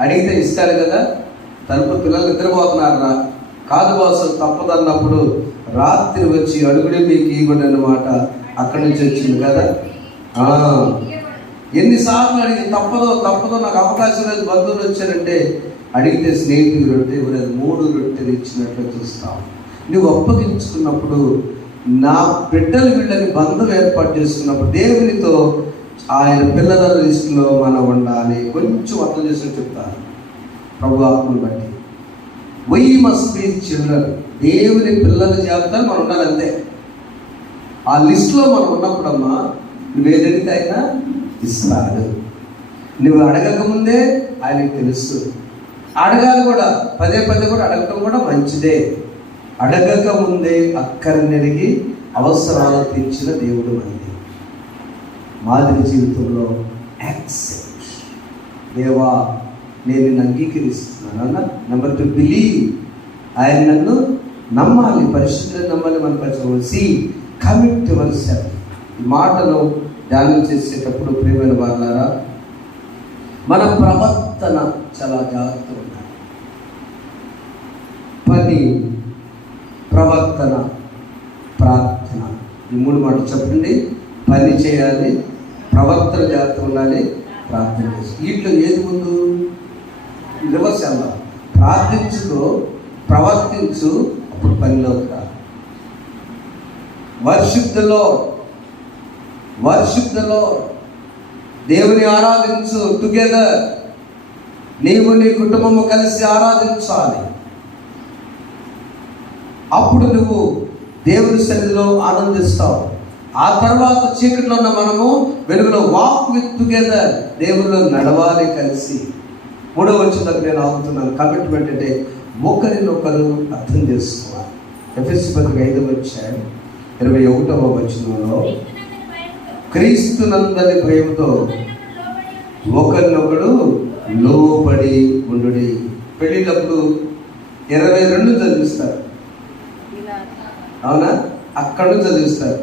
అడిగితే ఇస్తాడు కదా. తలుపు పిల్లలు నిద్రపోతున్నారా? కాదు బాసు, తప్పదన్నప్పుడు రాత్రి వచ్చి అడుగుడే మీకు ఇవ్వండి అన్నమాట. అక్కడి నుంచి వచ్చింది కదా. ఎన్నిసార్లు అడిగి తప్పదో నాకు అవకాశం లేదు, బంధువులు వచ్చారంటే అడిగితే స్నేహితులు రొట్టె ఇవ్వలేదు, 3 రొట్టెలు ఇచ్చినట్లు చూస్తాం. నువ్వు అప్పగించుకున్నప్పుడు, నా బిడ్డలు వీళ్ళని బంధం ఏర్పాటు చేసుకున్నప్పుడు దేవునితో ఆయన పిల్లల లిస్టులో మనం ఉండాలి. కొంచెం అర్థం చేసుకుని చెప్తాను ప్రభు ఆత్మను బట్టి. We must be children. దేవుని పిల్లల జాబితాలు మనం ఉండాలి, అంతే. ఆ లిస్టులో మనం ఉన్నప్పుడమ్మా నువ్వేదడిగితే ఆయన ఇస్తాడు. నువ్వు అడగకముందే ఆయనకు తెలుసు. అడగాలి కూడా, పదే కూడా అడగటం కూడా మంచిదే. అడగక ముందే అక్కరనెరిగి అవసరాలు తీర్చిన దేవుడు మనది. మాదిరి జీవితంలో యాక్సెప్ట్. దేవా, నేను నిన్ను అంగీకరిస్తున్నాను అన్న. Number 2, believe. ఆయన నన్ను నమ్మాలి, పరిశుద్ధులను నమ్మాలి. మన పరిచయం కమిట్ యువర్ సెల్ఫ్. ఈ మాటను ధ్యానం చేసేటప్పుడు ప్రియమైన వారులారా, మన ప్రవర్తన చాలా జాగ్రత్తగా ఉండాలి. పని, ప్రవర్తన, ప్రార్థన, ఈ 3 మాటలు చెప్పండి. పని చేయాలి, ప్రవర్తన జాగ్రత్తగా ఉండాలి, ప్రార్థన చేయాలి. వీటిలో ఏది ముందు? రివర్స్ అలా ప్రార్థించుకో, ప్రవర్తించు, అప్పుడు పనిలోకి రా. Worship the lord, worship the lord. దేవుని ఆరాధించు టుగెదర్. నీవు నీ కుటుంబము కలిసి ఆరాధించాలి. అప్పుడు నువ్వు దేవుని సన్నిధిలో ఆనందిస్తావు. ఆ తర్వాత చీకట్లో ఉన్న మనము వెలుగులో వాక్ విత్ టుగెదర్, దేవునిలో నడవాలి కలిసి. 3వ వచనం నేను ఆగుతున్నాను. కమిట్మెంట్ అంటే ఒకరినొకరు అర్థం చేసుకోవాలి. ఎఫెసీ పత్రిక 5వ అధ్యాయం 21వ వచనంలో క్రీస్తునందలి భయముతో ఒకరినొకడు లోబడి ఉండుడి. పెళ్ళినప్పుడు 22 చదివిస్తారు, అవునా? అక్కడ నుంచి చదివిస్తారు.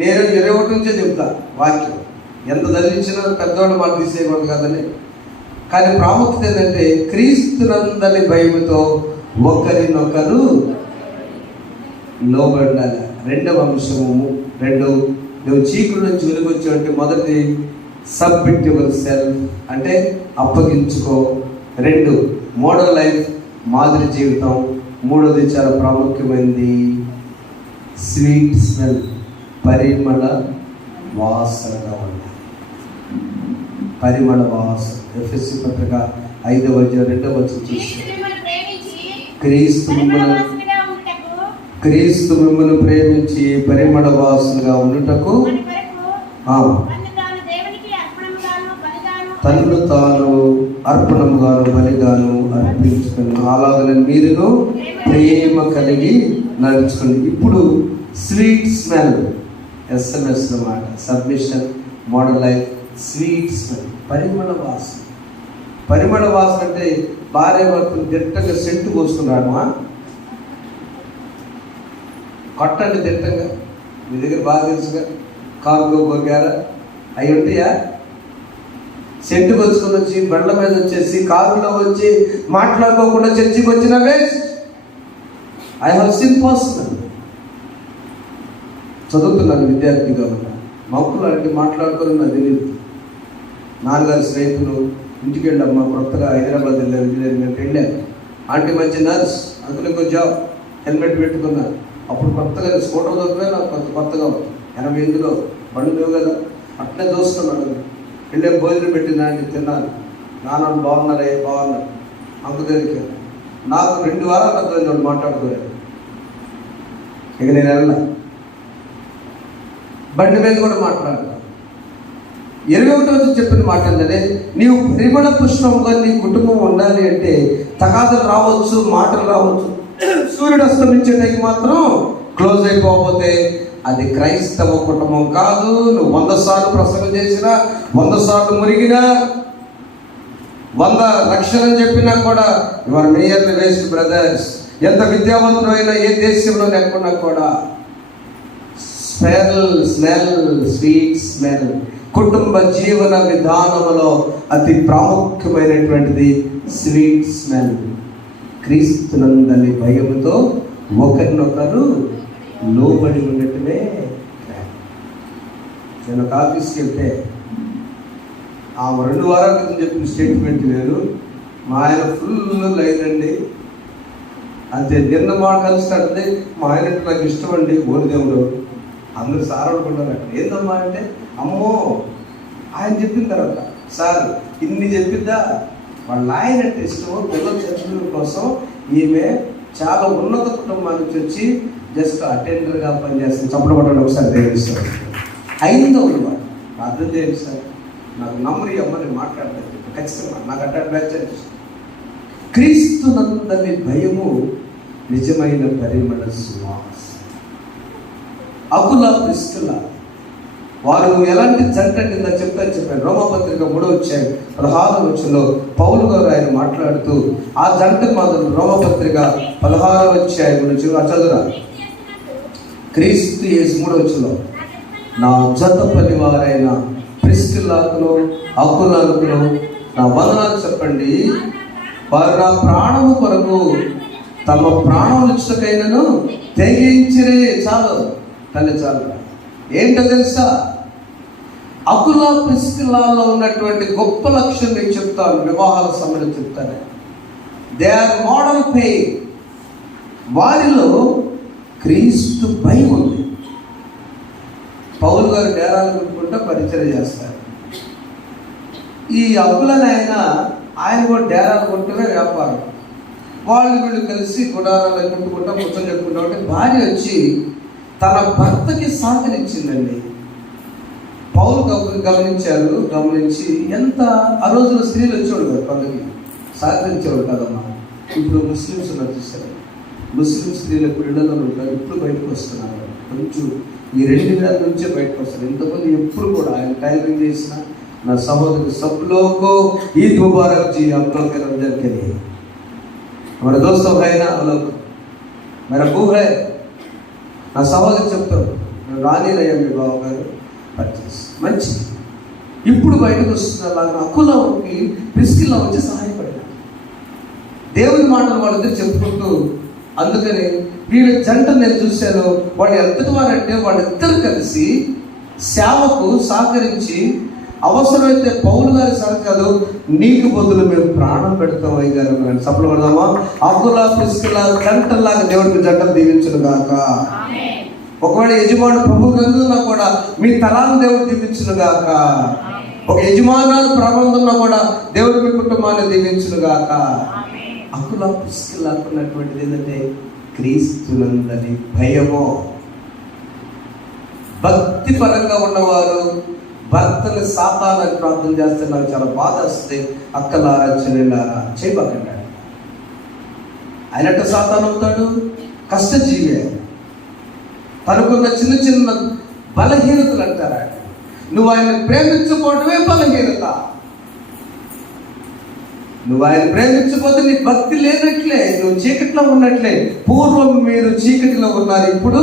నేను 21 నుంచే చెప్తా వాక్యం. ఎంత చదివించినా పెద్దవాళ్ళు మాట తీసేయకూడదు కదండి. కానీ ప్రాముఖ్యత ఏంటంటే క్రీస్తునందలి భయముతో ఒకరినొకరు లోబడాలి. 2వ అంశము 2, నువ్వు చీకుల నుంచి వెలుగొచ్చావంటే మొదటి సబ్మిట్ యువర్ సెల్ఫ్ అంటే అప్పగించుకో. 2 మోడల్ లైఫ్, మాదిరి జీవితం. 3వది చాలా ప్రాముఖ్యమైనది స్వీట్ స్మెల్, పరిమళ వాసనగా ఉండాలి. పరిమళ వాసన. ఎఫెసీ పత్రిక 5వ అధ్యాయం 2వ వచనం చూసి క్రీస్తు మిమ్మల్ని ప్రేమించి పరిమళ వాసనగా ఉండుటకు తన్ను తాను అర్పణముగాను బలిగాను అర్పించుకుని అలాగనే మీరును ప్రేమ కలిగి నడుచుకోండి. ఇప్పుడు స్వీట్ స్మెల్, SMS అన్నమాట. Submission, model life, sweet smell, పరిమళ వాసన. పరిమళ వాసన అంటే భార్య భర్తలు దిట్టంగా సెంటు పోసుకున్నాడు. కొట్టండి దిట్టంగా. మీ దగ్గర బాగా తెలుసుగా, కార్గో గొగ్గారా అవి ఉంటాయా? సెంటు వచ్చుకొని వచ్చి బండ్ల మీద వచ్చేసి కారులో వచ్చి మాట్లాడుకోకుండా చర్చికి వచ్చిన waste. I have seen personal. చదువుతున్నాను, విద్యార్థిగా ఉన్నా. మక్కులు అంటే మాట్లాడుకొని నాకు తెలియదు. నాన్నగారి స్నేహితులు ఇంటికి వెళ్ళమ్మా, కొత్తగా హైదరాబాద్ వెళ్ళారు, ఇంజనీరింగ్ అంటే వెళ్ళాను. ఆంటీ మంచి నర్స్, అందులో ఇంకో జాబ్, హెల్మెట్ పెట్టుకున్నాను. అప్పుడు కొత్తగా స్కూటర్ దొరికినా నాకు కొత్తగా ఉంది. 88లో బండి లేవు కదా, అట్లే దోస్తున్నాడు. వెళ్ళే భోజనం పెట్టిన ఆంటీ తిన్నాను. నాన్న బాగున్నారే, బాగున్నారు. అంత దగ్గరికి నాకు 2 వారాలు అర్థం మాట్లాడుకోలేదు. ఇక నేను వెళ్ళా. బండి మీద కూడా మాట్లాడతాను. 21వ వచనం చెప్పిన మాట ఏంటంటే నీవు పరిమళ పుష్పంగా నీ కుటుంబం ఉండాలి అంటే తగాదలు రావచ్చు, మాటలు రావచ్చు. సూర్యుడు అస్తమించే టైం మాత్రం క్లోజ్ అయిపోతే అది క్రైస్తవ కుటుంబం కాదు. నువ్వు 100 సార్లు ప్రసంగం చేసినా, 100 సార్లు మురిగినా, 100 రక్షణ చెప్పినా కూడా యువర్ మేయర్లీ వేస్ట్ బ్రదర్స్. ఎంత విద్యావంతుడు అయినా, ఏ దేశంలో లేకున్నా కూడా స్మెల్, స్వీట్ స్మెల్. కుటుంబ జీవన విధానంలో అతి ప్రాముఖ్యమైనటువంటిది స్వీట్ స్మెల్. క్రీస్తునందలి భయముతో ఒకరినొకరు లోబడి ఉండటమే. నేను ఒక ఆఫీస్కి వెళ్తే ఆ 2 వారాల క్రితం చెప్పిన స్టేట్మెంట్ వేరు. మా ఆయన ఫుల్ లైనండి. అంతే, నిన్న మా కలుస్తాడండి. మా ఆయన అంటే నాకు ఇష్టం అండి. ఓడిదేవుడు అందరూ సార్ అనుకుంటారు. ఏందమ్మా అంటే, అమ్మో ఆయన చెప్పిన తర్వాత సార్ ఇన్ని చెప్పిద్దా. వాళ్ళ ఆయన అంటే ఇష్టము. పిల్లల చదువుల కోసం ఈమె చాలా ఉన్నత కుటుంబాల నుంచి వచ్చి జస్ట్ అటెండర్గా పనిచేస్తుంది. చప్పుడు పట్టండి ఒకసారి దేవిస్తారు. 5వ వాడు అర్థం చేయండి సార్, నాకు నమ్మరి అమ్మ, నేను మాట్లాడతాను ఖచ్చితంగా. నాకు అట్లా బ్యాచ్ క్రీస్తునందలి భయము నిజమైన పరిమళ సువాస. అకుల ప్రిస్కిల వారు ఎలాంటి జంట కింద చెప్పాను. రోమపత్రిక 3వ అధ్యాయం 16వ వచనంలో పౌలు గారు ఆయన మాట్లాడుతూ ఆ జంట మాత్రం రోమపత్రిక 16వ అధ్యాయం నుంచి చదువురా. క్రీస్తు యేసు 3వ వచనంలో నా జత పనివారైన ప్రిస్కిల్లాకును అకులాకును నా వందనాలు చెప్పండి. వారు నా ప్రాణము కొరకు తమ ప్రాణములిచ్చుటకైనను తెగించిరే. చాలు తల్లి, చాలు. ఏంటో తెలుసా? అకుల ప్రిస్కిల్లాలో ఉన్నటువంటి గొప్ప లక్ష్యం నేను చెప్తాను, వివాహాల సమయంలో చెప్తాను. They are model pain. వారిలో క్రీస్తు భయం ఉంది. పౌలు గారు డేరాలు కొట్టుకుంటూ పరిచయం చేస్తారు. ఈ అకులని ఆయన కూడా డేరాలు కొట్టుకునే వ్యాపారం. వాళ్ళు వీళ్ళు కలిసి గుడారాలు కొట్టుకుంటా ముచ్చలు చెప్పుకుంటా ఉంటే భార్య వచ్చి తన భర్తకి సహకరించిందండి. పౌలు గమనించి ఎంత ఆ రోజున స్త్రీలు వచ్చేవాడు కదా పనులకి, సహకరించేవాడు కదమ్మా. ఇప్పుడు ముస్లిమ్స్ ఉన్నారు చూసారు, ముస్లిం స్త్రీలు ఇప్పుడు ఇళ్లలో ఉంటారు, ఇప్పుడు బయటకు వస్తున్నారు. కొంచెం ఈ 2000 నుంచే బయటకు వస్తారు. ఇంతమంది ఎప్పుడు కూడా ఆయన టైలరింగ్ చేసిన నా సహోదరు సబ్ లోగో ఈద్ ముబారక్ జీ आप लोग के रमजान के लिए हमारे दोस्तों भाई ना हम लोग मेरा बू है నా సహోదరు చెప్తారు, రానిలయ్యా మీ బావ గారు పర్చేస్ మంచి. ఇప్పుడు బయటకు వస్తున్నలాగా అకులకి ప్రిస్కిల్లా వచ్చి సహాయపడినా దేవుని మాటలు వాళ్ళిద్దరు చెప్పుకుంటూ. అందుకని వీళ్ళ జంట నేను చూశాను. వాళ్ళు ఎంతటి వారంటే వాళ్ళిద్దరు కలిసి సేవకు సహకరించి అవసరమైతే పౌలు గారి సరకాదు నీకు బదులు మేము ప్రాణం పెడతాం అయ్యారు. సఫలం పడదామా? అకుల ప్రిస్కిల్లా జంటలాగా దేవుడికి జంటలు దీవించును గాక. ఒకవేళ యజమాను ప్రభు గ్రంథంలో కూడా మీ తరాలను దేవుడు దీవించును గాక. ఒక యజమానాలు ప్రబంధంలో కూడా దేవుడు మీ కుటుంబాన్ని దీవించును గాక. అకుల ప్రిస్కిల్లా ఉన్నటువంటిది ఏంటంటే క్రీస్తునందని భయమో. భక్తి పరంగా ఉన్నవారు భర్తని సాతానని ప్రార్థన చేస్తే నాకు చాలా బాధ వస్తుంది. అక్కలారా చెల్లెలారా చేయబాకండి. ఆయనట్టు సాతాను అవుతాడు, కష్టజీవి. తనకున్న చిన్న చిన్న బలహీనతలు అంటారా, నువ్వు ఆయన ప్రేమించకపోవడమే బలహీనత. నువ్వు ఆయన ప్రేమించకపోతే నీ భక్తి లేనట్లే, నువ్వు చీకట్లో ఉన్నట్లే. పూర్వం మీరు చీకటిలో ఉన్నారు, ఇప్పుడు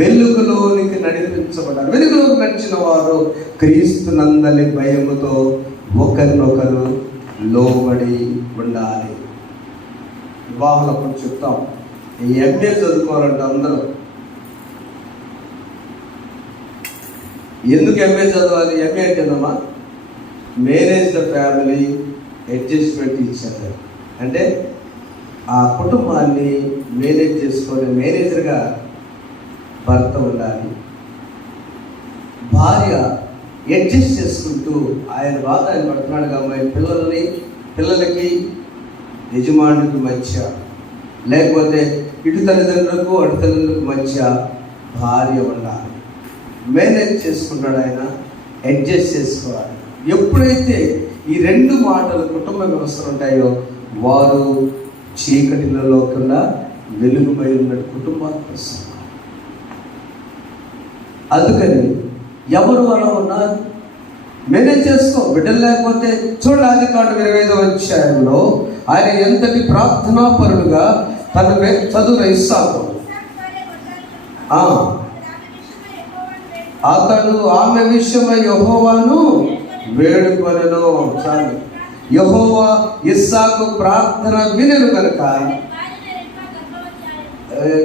వెలుగులోనికి నడిపించబడ్డారు. వెలుగులోకి నడిచిన వారు క్రీస్తునందలి భయముతో ఒకరినొకరు లోబడి ఉండాలి. వివాహాలప్పుడు చెప్తాం, ఎంఏ చదువుకోవాలంటే అందరూ. ఎందుకు ఎంఏ చదవాలి? ఎంఏ అంటేనమ్మా మేనేజ్ ద ఫ్యామిలీ అడ్జస్ట్మెంట్ ఇచ్చారు. అంటే ఆ కుటుంబాన్ని మేనేజ్ చేసుకొని మేనేజర్గా భర్త ఉండాలి, భార్య అడ్జస్ట్ చేసుకుంటూ ఆయన బాధ ఆయన పడుతున్నాడు కాబట్టి పిల్లలకి యజమానుడికి మధ్య, లేకపోతే ఇటు తల్లిదండ్రులకు అటు తల్లిదండ్రులకు మధ్య భార్య ఉండాలి. మేనేజ్ చేసుకుంటాడు ఆయన, అడ్జస్ట్ చేసుకోవాలి. ఎప్పుడైతే ఈ రెండు మాటలు కుటుంబ వ్యవస్థలు ఉంటాయో వారు చీకటిలో కన్నా వెలుగుపై ఉన్న కుటుంబాలు వస్తున్నారు. అందుకని ఎవరు అలా ఉన్నారు మేనేజ్ చేసుకో. బిడ్డలు లేకపోతే చూడండి, ఆదికాండం 25వ అధ్యాయంలో ఆయన ఎంతటి ప్రార్థనాపరుడుగా తన చదువున ఇస్సాకు, అతడు ఆమె విషయమై యెహోవాను వేడుకొనెను. చాలు, యెహోవా ఇస్సాకు ప్రార్థన వినెను కనుక.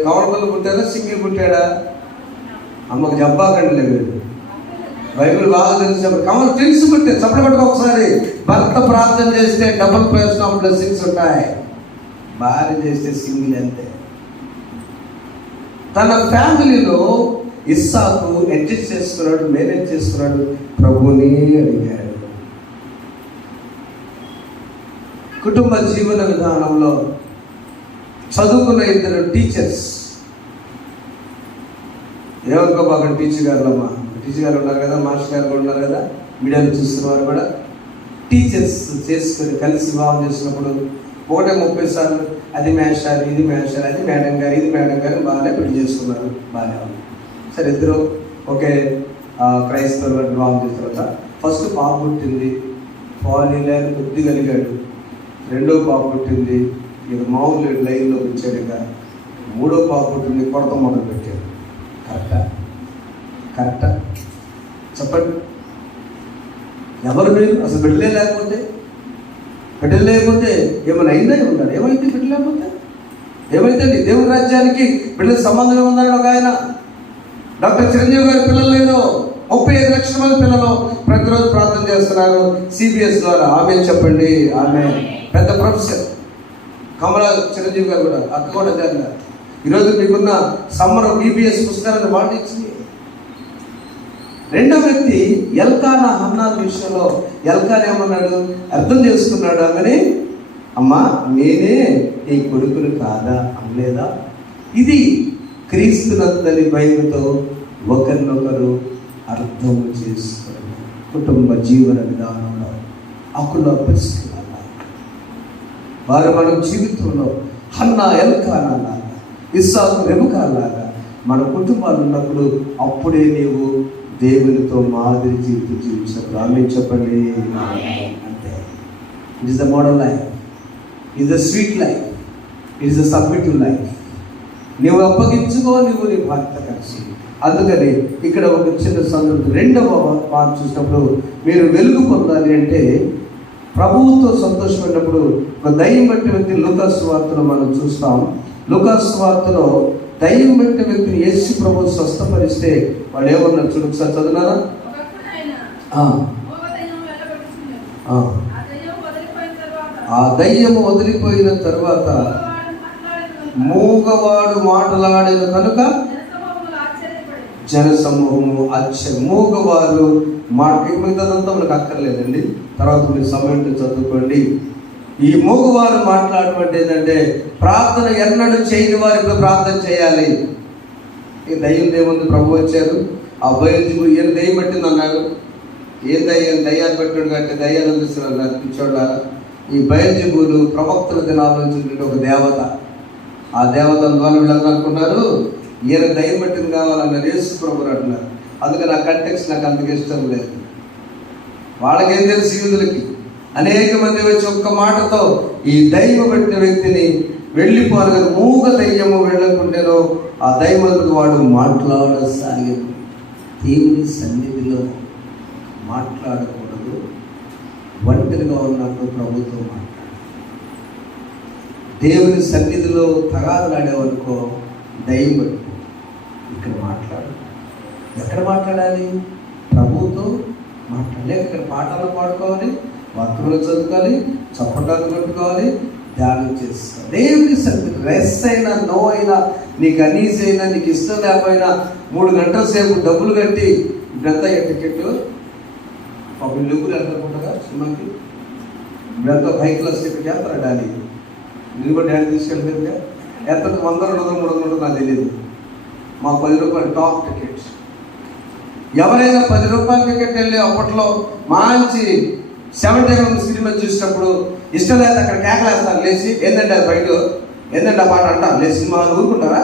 కవలపల్లి పుట్టాడా, సింగిల్ పుట్టాడా? అమ్మకు జబ్బాకండి లేదు, బైబిల్ బాగా తెలిసినప్పుడు కమల్ ట్విన్స్ పుట్టే చప్పటి ఒకసారి. భర్త ప్రార్థన చేస్తే డబుల్ ప్లేస్ ఆఫ్ బ్లెస్సింగ్స్ ఉంటాయి, భార్య చేస్తే సింగిల్ అంతే. తన ఫ్యామిలీలో ఇస్సాకు అడ్జస్ట్ చేసుకున్నాడు, మేనేజ్ చేసుకున్నాడు. ప్రభుని అడిగాడు. కుటుంబ జీవన విధానంలో చదువుకున్న ఇద్దరు టీచర్స్, ఏమనుకోబాకండి టీచర్ గారులమ్మా, టీచర్ గారు ఉన్నారు కదా, మాస్టర్ గారు కూడా ఉన్నారు కదా, మీడియాలో చూస్తున్నవారు కూడా. టీచర్స్ చేసుకుని కలిసి వివాహం చేసినప్పుడు 130 సార్లు అది మేస్టర్, ఇది మేస్టర్, అది మేడం గారు, ఇది మేడం గారు బాగానే పెళ్లి చేసుకున్నారు, బాగానే ఉంది. సరే, ఇద్దరు ఒకే క్రైస్తవులు వివాహం చేసిన తర్వాత ఫస్ట్ పాప పుట్టింది, ఫాలీలని బుద్ధి కలిగాడు. రెండో పాప పుట్టింది, ఇక మామూలు లైన్లో వచ్చాడు. ఇక మూడో పాప పుట్టింది, కొడత మొదలు పెట్టాడు. కరెక్టా చెప్పండి? ఎవరు మీరు అసలు బిడ్డలే లేకపోతే బిడ్డలు లేకపోతే ఏమైనా అయిందా ఉన్నారు? ఏమైతే బిడ్డలు లేకపోతే ఏమైతే? దేవుని రాజ్యానికి బిడ్డల సంబంధం ఉందని ఒక ఆయన డాక్టర్ చిరంజీవి గారి పిల్లలు లేదో 35 లక్షల మంది పిల్లలు ప్రతిరోజు ప్రార్థన చేస్తున్నారు సిబిఎస్ ద్వారా. ఆమె చెప్పండి, ఆమె పెద్ద ప్రొఫెసర్. కమల చిరంజీవి గారు కూడా, అక్క కూడా జరిగారు. ఈరోజు మీకున్న సమ్మర్ బీబీఎస్ పుస్తకాలను వాళ్ళు ఇచ్చింది. రెండో వ్యక్తి ఎల్కానా హన్నా విషయంలో ఎల్కానా ఏమన్నాడు? అర్థం చేసుకున్నాడు ఆమెని. అమ్మా, నేనే నీ కొడుకును కాదా అనలేదా? ఇది క్రీస్తునందలి భయంతో ఒకరినొకరు అర్థం చేసుకుని కుటుంబ జీవన విధానంలో అకుల పరిస్థితులు వారు మన జీవితంలో హన్నా ఎల్కానా లాగా, ఇస్సాకు రెబెకా లాగా మన కుటుంబాలు ఉన్నప్పుడు అప్పుడే నీవు దేవునితో మాదిరి జీవితం జీవించినప్పుడు. ఆమె చెప్పండి. అంటే it is the model life, it is the sweet life, it is the submissive life. నువ్వు అప్పగించుకో, నువ్వు నీ భర్త కలిసి. అందుకని ఇక్కడ ఒక చిన్న సందర్భం. రెండవ మాట చూసినప్పుడు మీరు వెలుగు పొందాలి అంటే ప్రభువుతో సంతోషపడినప్పుడు ఒక దయ్యం పట్టిన వ్యక్తి లూకాసు వార్తలో మనం చూస్తాం. లూకాసు వార్తలో దయ్యం పట్టిన వ్యక్తిని యేసు ప్రభువు స్వస్థపరిస్తే వాళ్ళు ఏమన్నారు చూడు, ఒకసారి చదువునారా? ఆ దయ్యము వదిలిపోయిన తర్వాత మూగవాడు మాట్లాడిన కనుక జనసమూహము ఆశ్చర్యం. మూగవారు మిగతాదంతా మనకు అక్కర్లేదండి, తర్వాత మీరు సమయంలో చదువుకోండి. ఈ మూగవారు మాట్లాడటం అంటే ఏంటంటే ప్రార్థన ఎన్నడూ చేయని వారికి ప్రార్థన చేయాలి. ఈ దయ్యం దేవుంది. ప్రభు వచ్చారు, ఆ బయలు ఈయన దయ్యం పట్టింది అన్నాడు. ఏం దయ్యాలు పెట్టాడు అంటే దయ్యాలు అందిస్తున్నారు అనిపించోడారా. ఈ బయల్జెబూలు ప్రవక్తల దినాల నుంచి ఒక దేవత. ఆ దేవత ద్వారా వీళ్ళందరూ అనుకున్నారు ఈయన దయ్యం పట్టింది కావాలన్నారు. యేసు ప్రభువు అంటున్నారు. అందుకని ఆ కంటెక్స్ట్ నాకు అంతగా ఇష్టం లేదు. వాళ్ళకేం తెలుసు యూదులకి? అనేక మంది వచ్చి ఒక్క మాటతో ఈ దయ్యం పట్టిన వ్యక్తిని వెళ్ళిపోరు కదా. మూగ దయ్యము వెళ్ళకుంటేనో ఆ దయ్యములకు వాడు మాట్లాడసాగి. దేవుని సన్నిధిలో మాట్లాడకూడదు, ఒంటరిగా ఉన్నప్పుడు ప్రభుత్వం మాట్లాడాలి. దేవుని సన్నిధిలో తగాదలాడేవనుకో దయ్యం పట్టుకో. ఇక్కడ మాట్లాడు. ఎక్కడ మాట్లాడాలి? ప్రభువుతో మాట్లాడాలి. ఇక్కడ పాటలు పాడుకోవాలి, వాక్యములు చదువుకోవాలి, చప్పటాలు కొట్టుకోవాలి, ధ్యానం చేసుకోవాలి. దేవుని సన్నిధి రెస్ట్ అయినా, నో అయినా, నీకు అనీజ్ అయినా, నీకు ఇష్టం లేకపోయినా 3 గంటల సేపు డబ్బులు కట్టి ఇప్పుడంతా టికెట్ ఒక లుగులు అనుకుంటారా సినిమాకి. ఇప్పుడంతా 5 క్లాస్ టికెట్ చేస్తారు డాడీ. నేను కూడా డాడీ తీసుకెళ్తే ఎంత 100, 200, 300 నాకు తెలియదు. మా 10 రూపాయలు టాప్ టికెట్స్. ఎవరైనా 10 రూపాయల టికెట్ వెళ్ళి అప్పట్లో మంచి 70 సినిమా చూసినప్పుడు ఇష్టం లేదు అక్కడ కేకలేస్తారు లేచి. ఏంటంటే అది బయట ఏంటంటే ఆ పాట అంటారు లేదు. సినిమా ఊరుకుంటారా?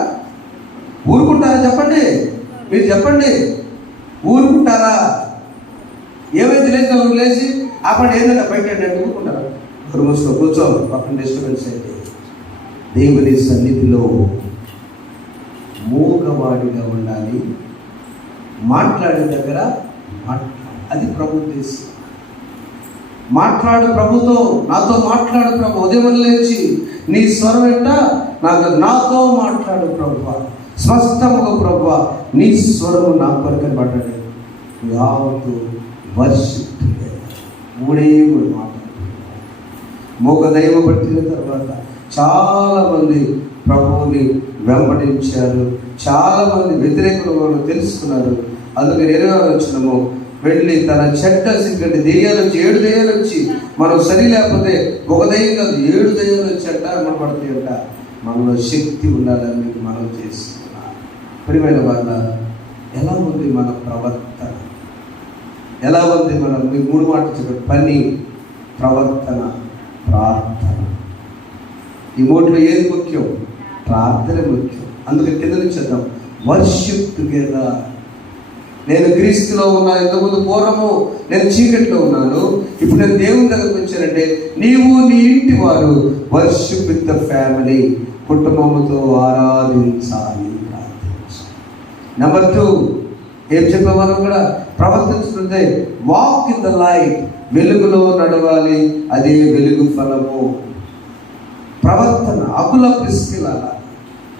ఊరుకుంటారా చెప్పండి, మీరు చెప్పండి. ఊరుకుంటారా? ఏమైతే లేచి ఆ పాట ఏంటంటే బయట ఏంటంటే ఊరుకుంటారా? మూసులో కూర్చో, పక్కన డిస్టర్బెన్స్ అయితే. దేవుని సన్నిధిలో మూగవాడిగా ఉండాలి. మాట్లాడే దగ్గర అది ప్రభు ఉద్దేశం. మాట్లాడు ప్రభుతో, నాతో మాట్లాడు ప్రభు. ఉదయం లేచి నీ స్వరం ఏంట నాతో మాట్లాడు ప్రభు, స్పష్టముగా ప్రభు నీ స్వరము నా కొరకు మాట్లాడే. యావత్తు వర్షిప్ 3 మాట్లాడు. మూగ దయ్యము పట్టిన తర్వాత చాలామంది ప్రభువుని వెంబడించారు, చాలామంది వ్యతిరేకులు తెలుసుకున్నారు. అందుకని 20వ వచనము వెళ్ళి తన చెడ్డ సిగ్గండి దెయ్యాలు వచ్చి 7 దెయ్యాలు వచ్చి మనం సరి లేకపోతే ఒక దెయ్యం కాదు 7 దెయ్యాలు వచ్చాట మనం పడతాయంట. మనలో శక్తి ఉండాలని మీకు మనం చేస్తున్నాం. ప్రియమైన వాళ్ళ ఎలా ఉంది మన ప్రవర్తన? ఎలా ఉంది మనం? మీకు 3 మాటలు చెప్పారు: పని, ప్రవర్తన, ప్రార్థన. ఈ 3లో ఏది ముఖ్యం? ప్రార్థన ముఖ్యం. అందుకే కింద నుంచి చేద్దాం. Worship together. నేను క్రీస్తులో ఉన్నా. ఇంతకుముందు పూర్వము నేను చీకట్లో ఉన్నాను, ఇప్పుడు నేను దేవుని దగ్గరకు వచ్చానంటే నీవు నీ ఇంటి వారు వర్షిప్ విత్ ద ఫ్యామిలీ, కుటుంబముతో ఆరాధించాలి, ప్రార్థించాలి. నెంబర్ 2 ఏం చెప్పేవారు కూడా? ప్రవర్తించుకుంటే వాక్ ఇన్ ద లైట్, వెలుగులో నడవాలి, అదే వెలుగు ఫలము. ప్రవర్తన అకుల ప్రిస్కిలాగా,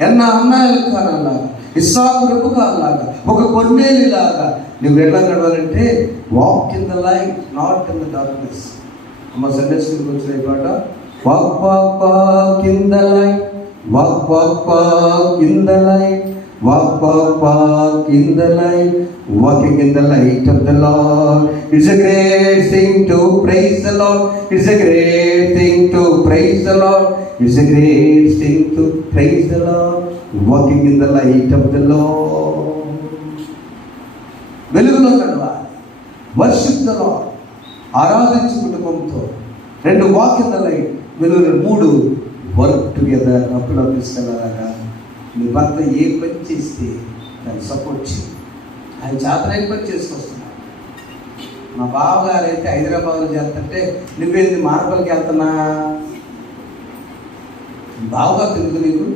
ఎన్న అన్నాయలు కానలాగా, ఇస్సాకు రెబెకాలాగా, ఒక కొన్నేలిలాగా నువ్వు ఎట్లా నడవాలంటే walk in the light, not in the darkness. అమ్మ సండే స్కూల్కి వచ్చిన ఈ పాట, walk walk walk in the light, walk walk walk in the light, walk walk walk in the light, walking in the light of the Lord. It's a great thing to praise the Lord. It's a great thing to praise the Lord. It's a great thing to praise the Lord, walking in the light of the Lord. వెలుగులో నడవాలి, వర్షిప్ ద లార్డ్, ఆరాధించు కుటుంబంతో. 2 వాక్ ఇన్ ద లైట్, వెలుగు. 3 వర్క్ టుగెదర్, అప్పుల తీసుకెళ్ళాలగా. నీ భర్త ఏ పని చేస్తే దాన్ని సపోర్ట్ చేయి. ఆయన చేతనైన పని చేసుకొస్తున్నాడు. మా బావగారు అయితే హైదరాబాద్లో చేస్తుంటే నువ్వేంది మార్పలకి వెళ్తున్నా? బావగారు తెలుగు నీకు?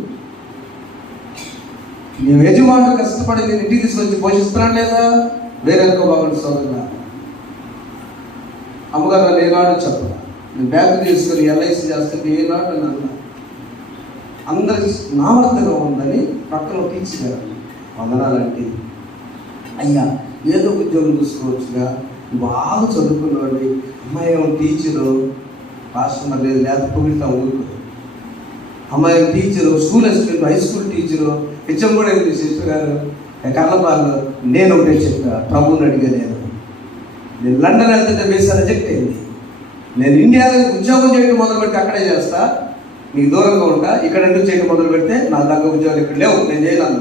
నీ యజమానుడు కష్టపడి నేను ఇంటికి తీసుకొచ్చి పోషిస్తున్నాడు లేదా? వేరే బాగుంది సోదరులా. అమ్మగారు నన్ను ఏనాడు చెప్పరా, నేను బ్యాగ్ తీసుకొని ఎల్ఐసి చేస్తుంటే ఏనాడు నన్ను అందరికి నావర్తగా ఉందని పక్కన టీచర్ గారు వందనాలంటే, అయ్యా ఏదో ఉద్యోగం చూసుకోవచ్చుగా, బాగా చదువుకున్నవాడి, అమ్మాయి ఏమో టీచరు, పాస్టర్ లేదు లేకపోతే పొగిడితా ఊరుకో. అమ్మాయి teacher, school assistant, high school teacher, HM కూడా ఏంటి సిస్టర్ గారు కర్లపాలు. నేను ఒకటే చెప్పా, ప్రభువుని అడిగా, నేను లండన్ వెళ్తుంటే వీసా రిజెక్ట్ అయింది. నేను ఇండియాలో ఉద్యోగం చేయడం మొదలుపెట్టి అక్కడే చేస్తా, నీకు దూరంగా ఉంటా, ఇక్కడ ఎందుకు చేయడం మొదలు పెడితే నా దగ్గర ఉద్యోగాలు ఇక్కడ లేవు, నేను చేయను.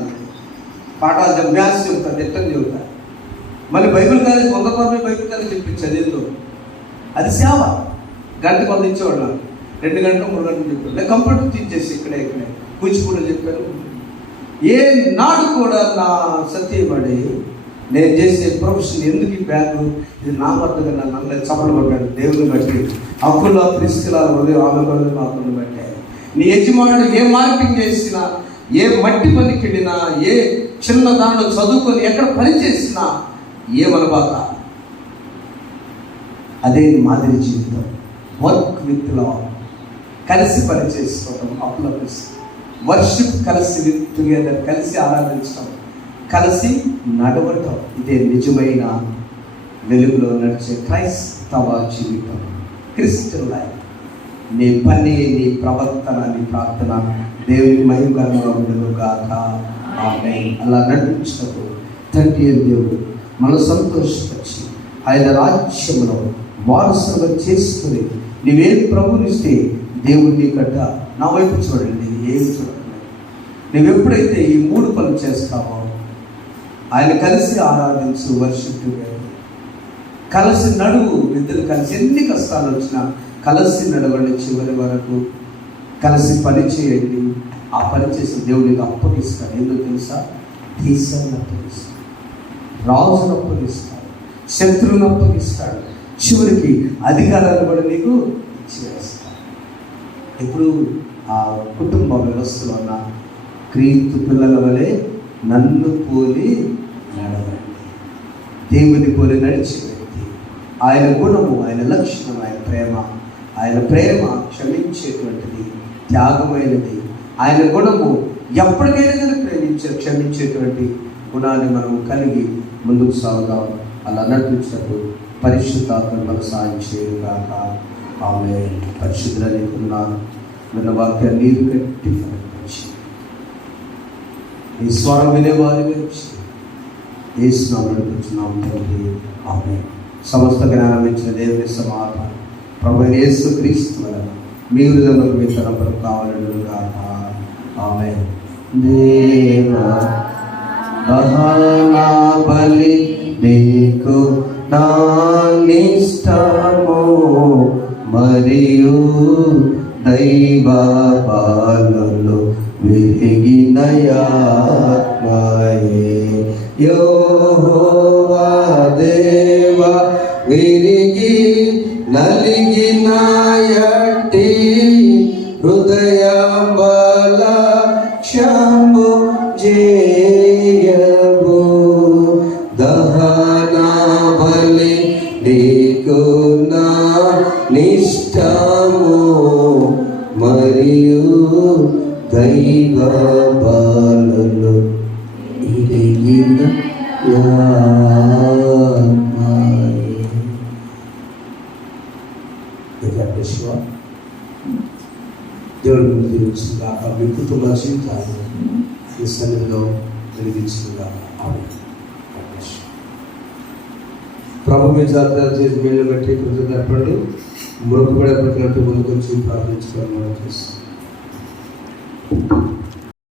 పాఠాలు మ్యాథ్స్ చెబుతా, తిట్టని చెబుతా. మళ్ళీ బైబిల్ కాలేజ్ 100% బైబిల్ కాలేజ్ చెప్పించేది ఏందో, అది సేవ. గంటకు 100 ఇచ్చేవాడు నాకు, 2 గంటలు 3 గంటలు చెప్పాడు. నేను కంప్యూటర్ తీసేసి ఇక్కడే కూచిపూడి చెప్పాను. ఏ నాడు కూడా నా సత్యపడి నేను చేసే ప్రొఫెషన్ ఎందుకు ఈ బ్యాగ్, ఇది నా వద్దగా నన్ను చప్పలు పడ్డాడు. దేవుని బట్టి అప్పుల్లో ప్రిస్కిలాలు హృదయం ఆమె మాత్రం బట్టే. నీ యజమానుడు ఏ మార్పింగ్ చేసినా, ఏ మట్టి పనికి వెళ్ళినా, ఏ చిన్న దానిలో చదువుకొని ఎక్కడ పని చేసినా ఏమనబాక, అదే మాదిరి జీవితం. వర్క్ విత్ లార్డ్, కలిసి పని చేసుకోవడం, అప్పుల వర్షిప్, కలిసి విత్ టుగెదర్, కలిసి ఆరాధించడం, కలిసి నడవటం. ఇదే నిజమైన వెలుగులో నడిచే క్రైస్తవ జీవితం, క్రిస్టియన్ లైఫ్. నీ పని, నీ ప్రవర్తన, నీ ప్రార్థన దేవుని మహిమకరంగా ఉండదు గాక. ఆమేన్. అలా నడిపించటకు తండ్రి దేవుడు మనం సంతోషపరిచి ఆయన రాజ్యంలో వారసులుగా చేసుకుని నీవేం ప్రభునిస్తే దేవుడిని గడ్డ నా వైపు చూడండి, ఏం చూడండి. నువ్వెప్పుడైతే ఈ 3 పనులు చేస్తావో, ఆయన కలిసి ఆరాధించు, వర్షిప్ కలిసి నడువు, ఇద్దరు కలిసి ఎన్ని కష్టాలు వచ్చినా కలిసి నడవండి చివరి వరకు, కలిసి పని చేయండి. ఆ పని చేసి దేవునికి అప్పగిస్తాడు. ఎందుకు తెలుసా? దేశాన్ని అప్పగిస్తాడు, రాజును అప్పగిస్తాడు, శత్రువును అప్పగిస్తాడు, చివరికి అధికారాన్ని కూడా నీకు ఇచ్చివేస్తాడు. ఇప్పుడు ఆ కుటుంబ వ్యవస్థలో ఉన్న క్రీస్తు పిల్లల వలె నన్ను పోలి నడవండి. దేవుని పోలి నడిచే వ్యక్తి, ఆయన గుణము, ఆయన లక్షణం, ఆయన ప్రేమ క్షమించేటువంటిది, త్యాగమైనది. ఆయన గుణము ఎప్పటికైనా క్షమించేటువంటి గుణాన్ని మనం కలిగి ముందుకు సాగుదాం. అలా నడిపించినప్పుడు పరిశుద్ధాత్మ మన సాయం చేయగాక. ఆమె పరిశుద్ధులనుకున్నాను విన్న వాక్యాన్ని నీరు కట్టి ఫలించి ఈ స్వరం వినేవారి ఏసునామములో నడుపుచున్నాం తండ్రి. ఆమేన్. సమస్త జ్ఞానం ఇచ్చిన దేవుని సమాధానం ప్రభువైన యేసుక్రీస్తు వలన మీ హృదయంలో మీ తలంపులు కావాలను గాక. ఆమేన్. దేవా దహన బలి నీకు నా నిష్టము మరియు దైవ బాలులు విరిగిన ఆత్మయే యెహోవా దేవా విరిగి నలిగిన యట్టి హృదయం బల క్షము చేయవు దహన పాలలో ఇరిగిన ఆత్మయే. దేవుడి ముందు దీవించుగాక. మీ కుటుంబ జీవితాలు ఈ సన్నిధిలో వెలిగించుగాక. ప్రభు మీ జాతర చేసి మేలు బట్టి కృతజ్ఞతపడి మృతపడే ప్రతి ముందుకు వచ్చి ప్రార్థించుకోవడం చేస్తాం.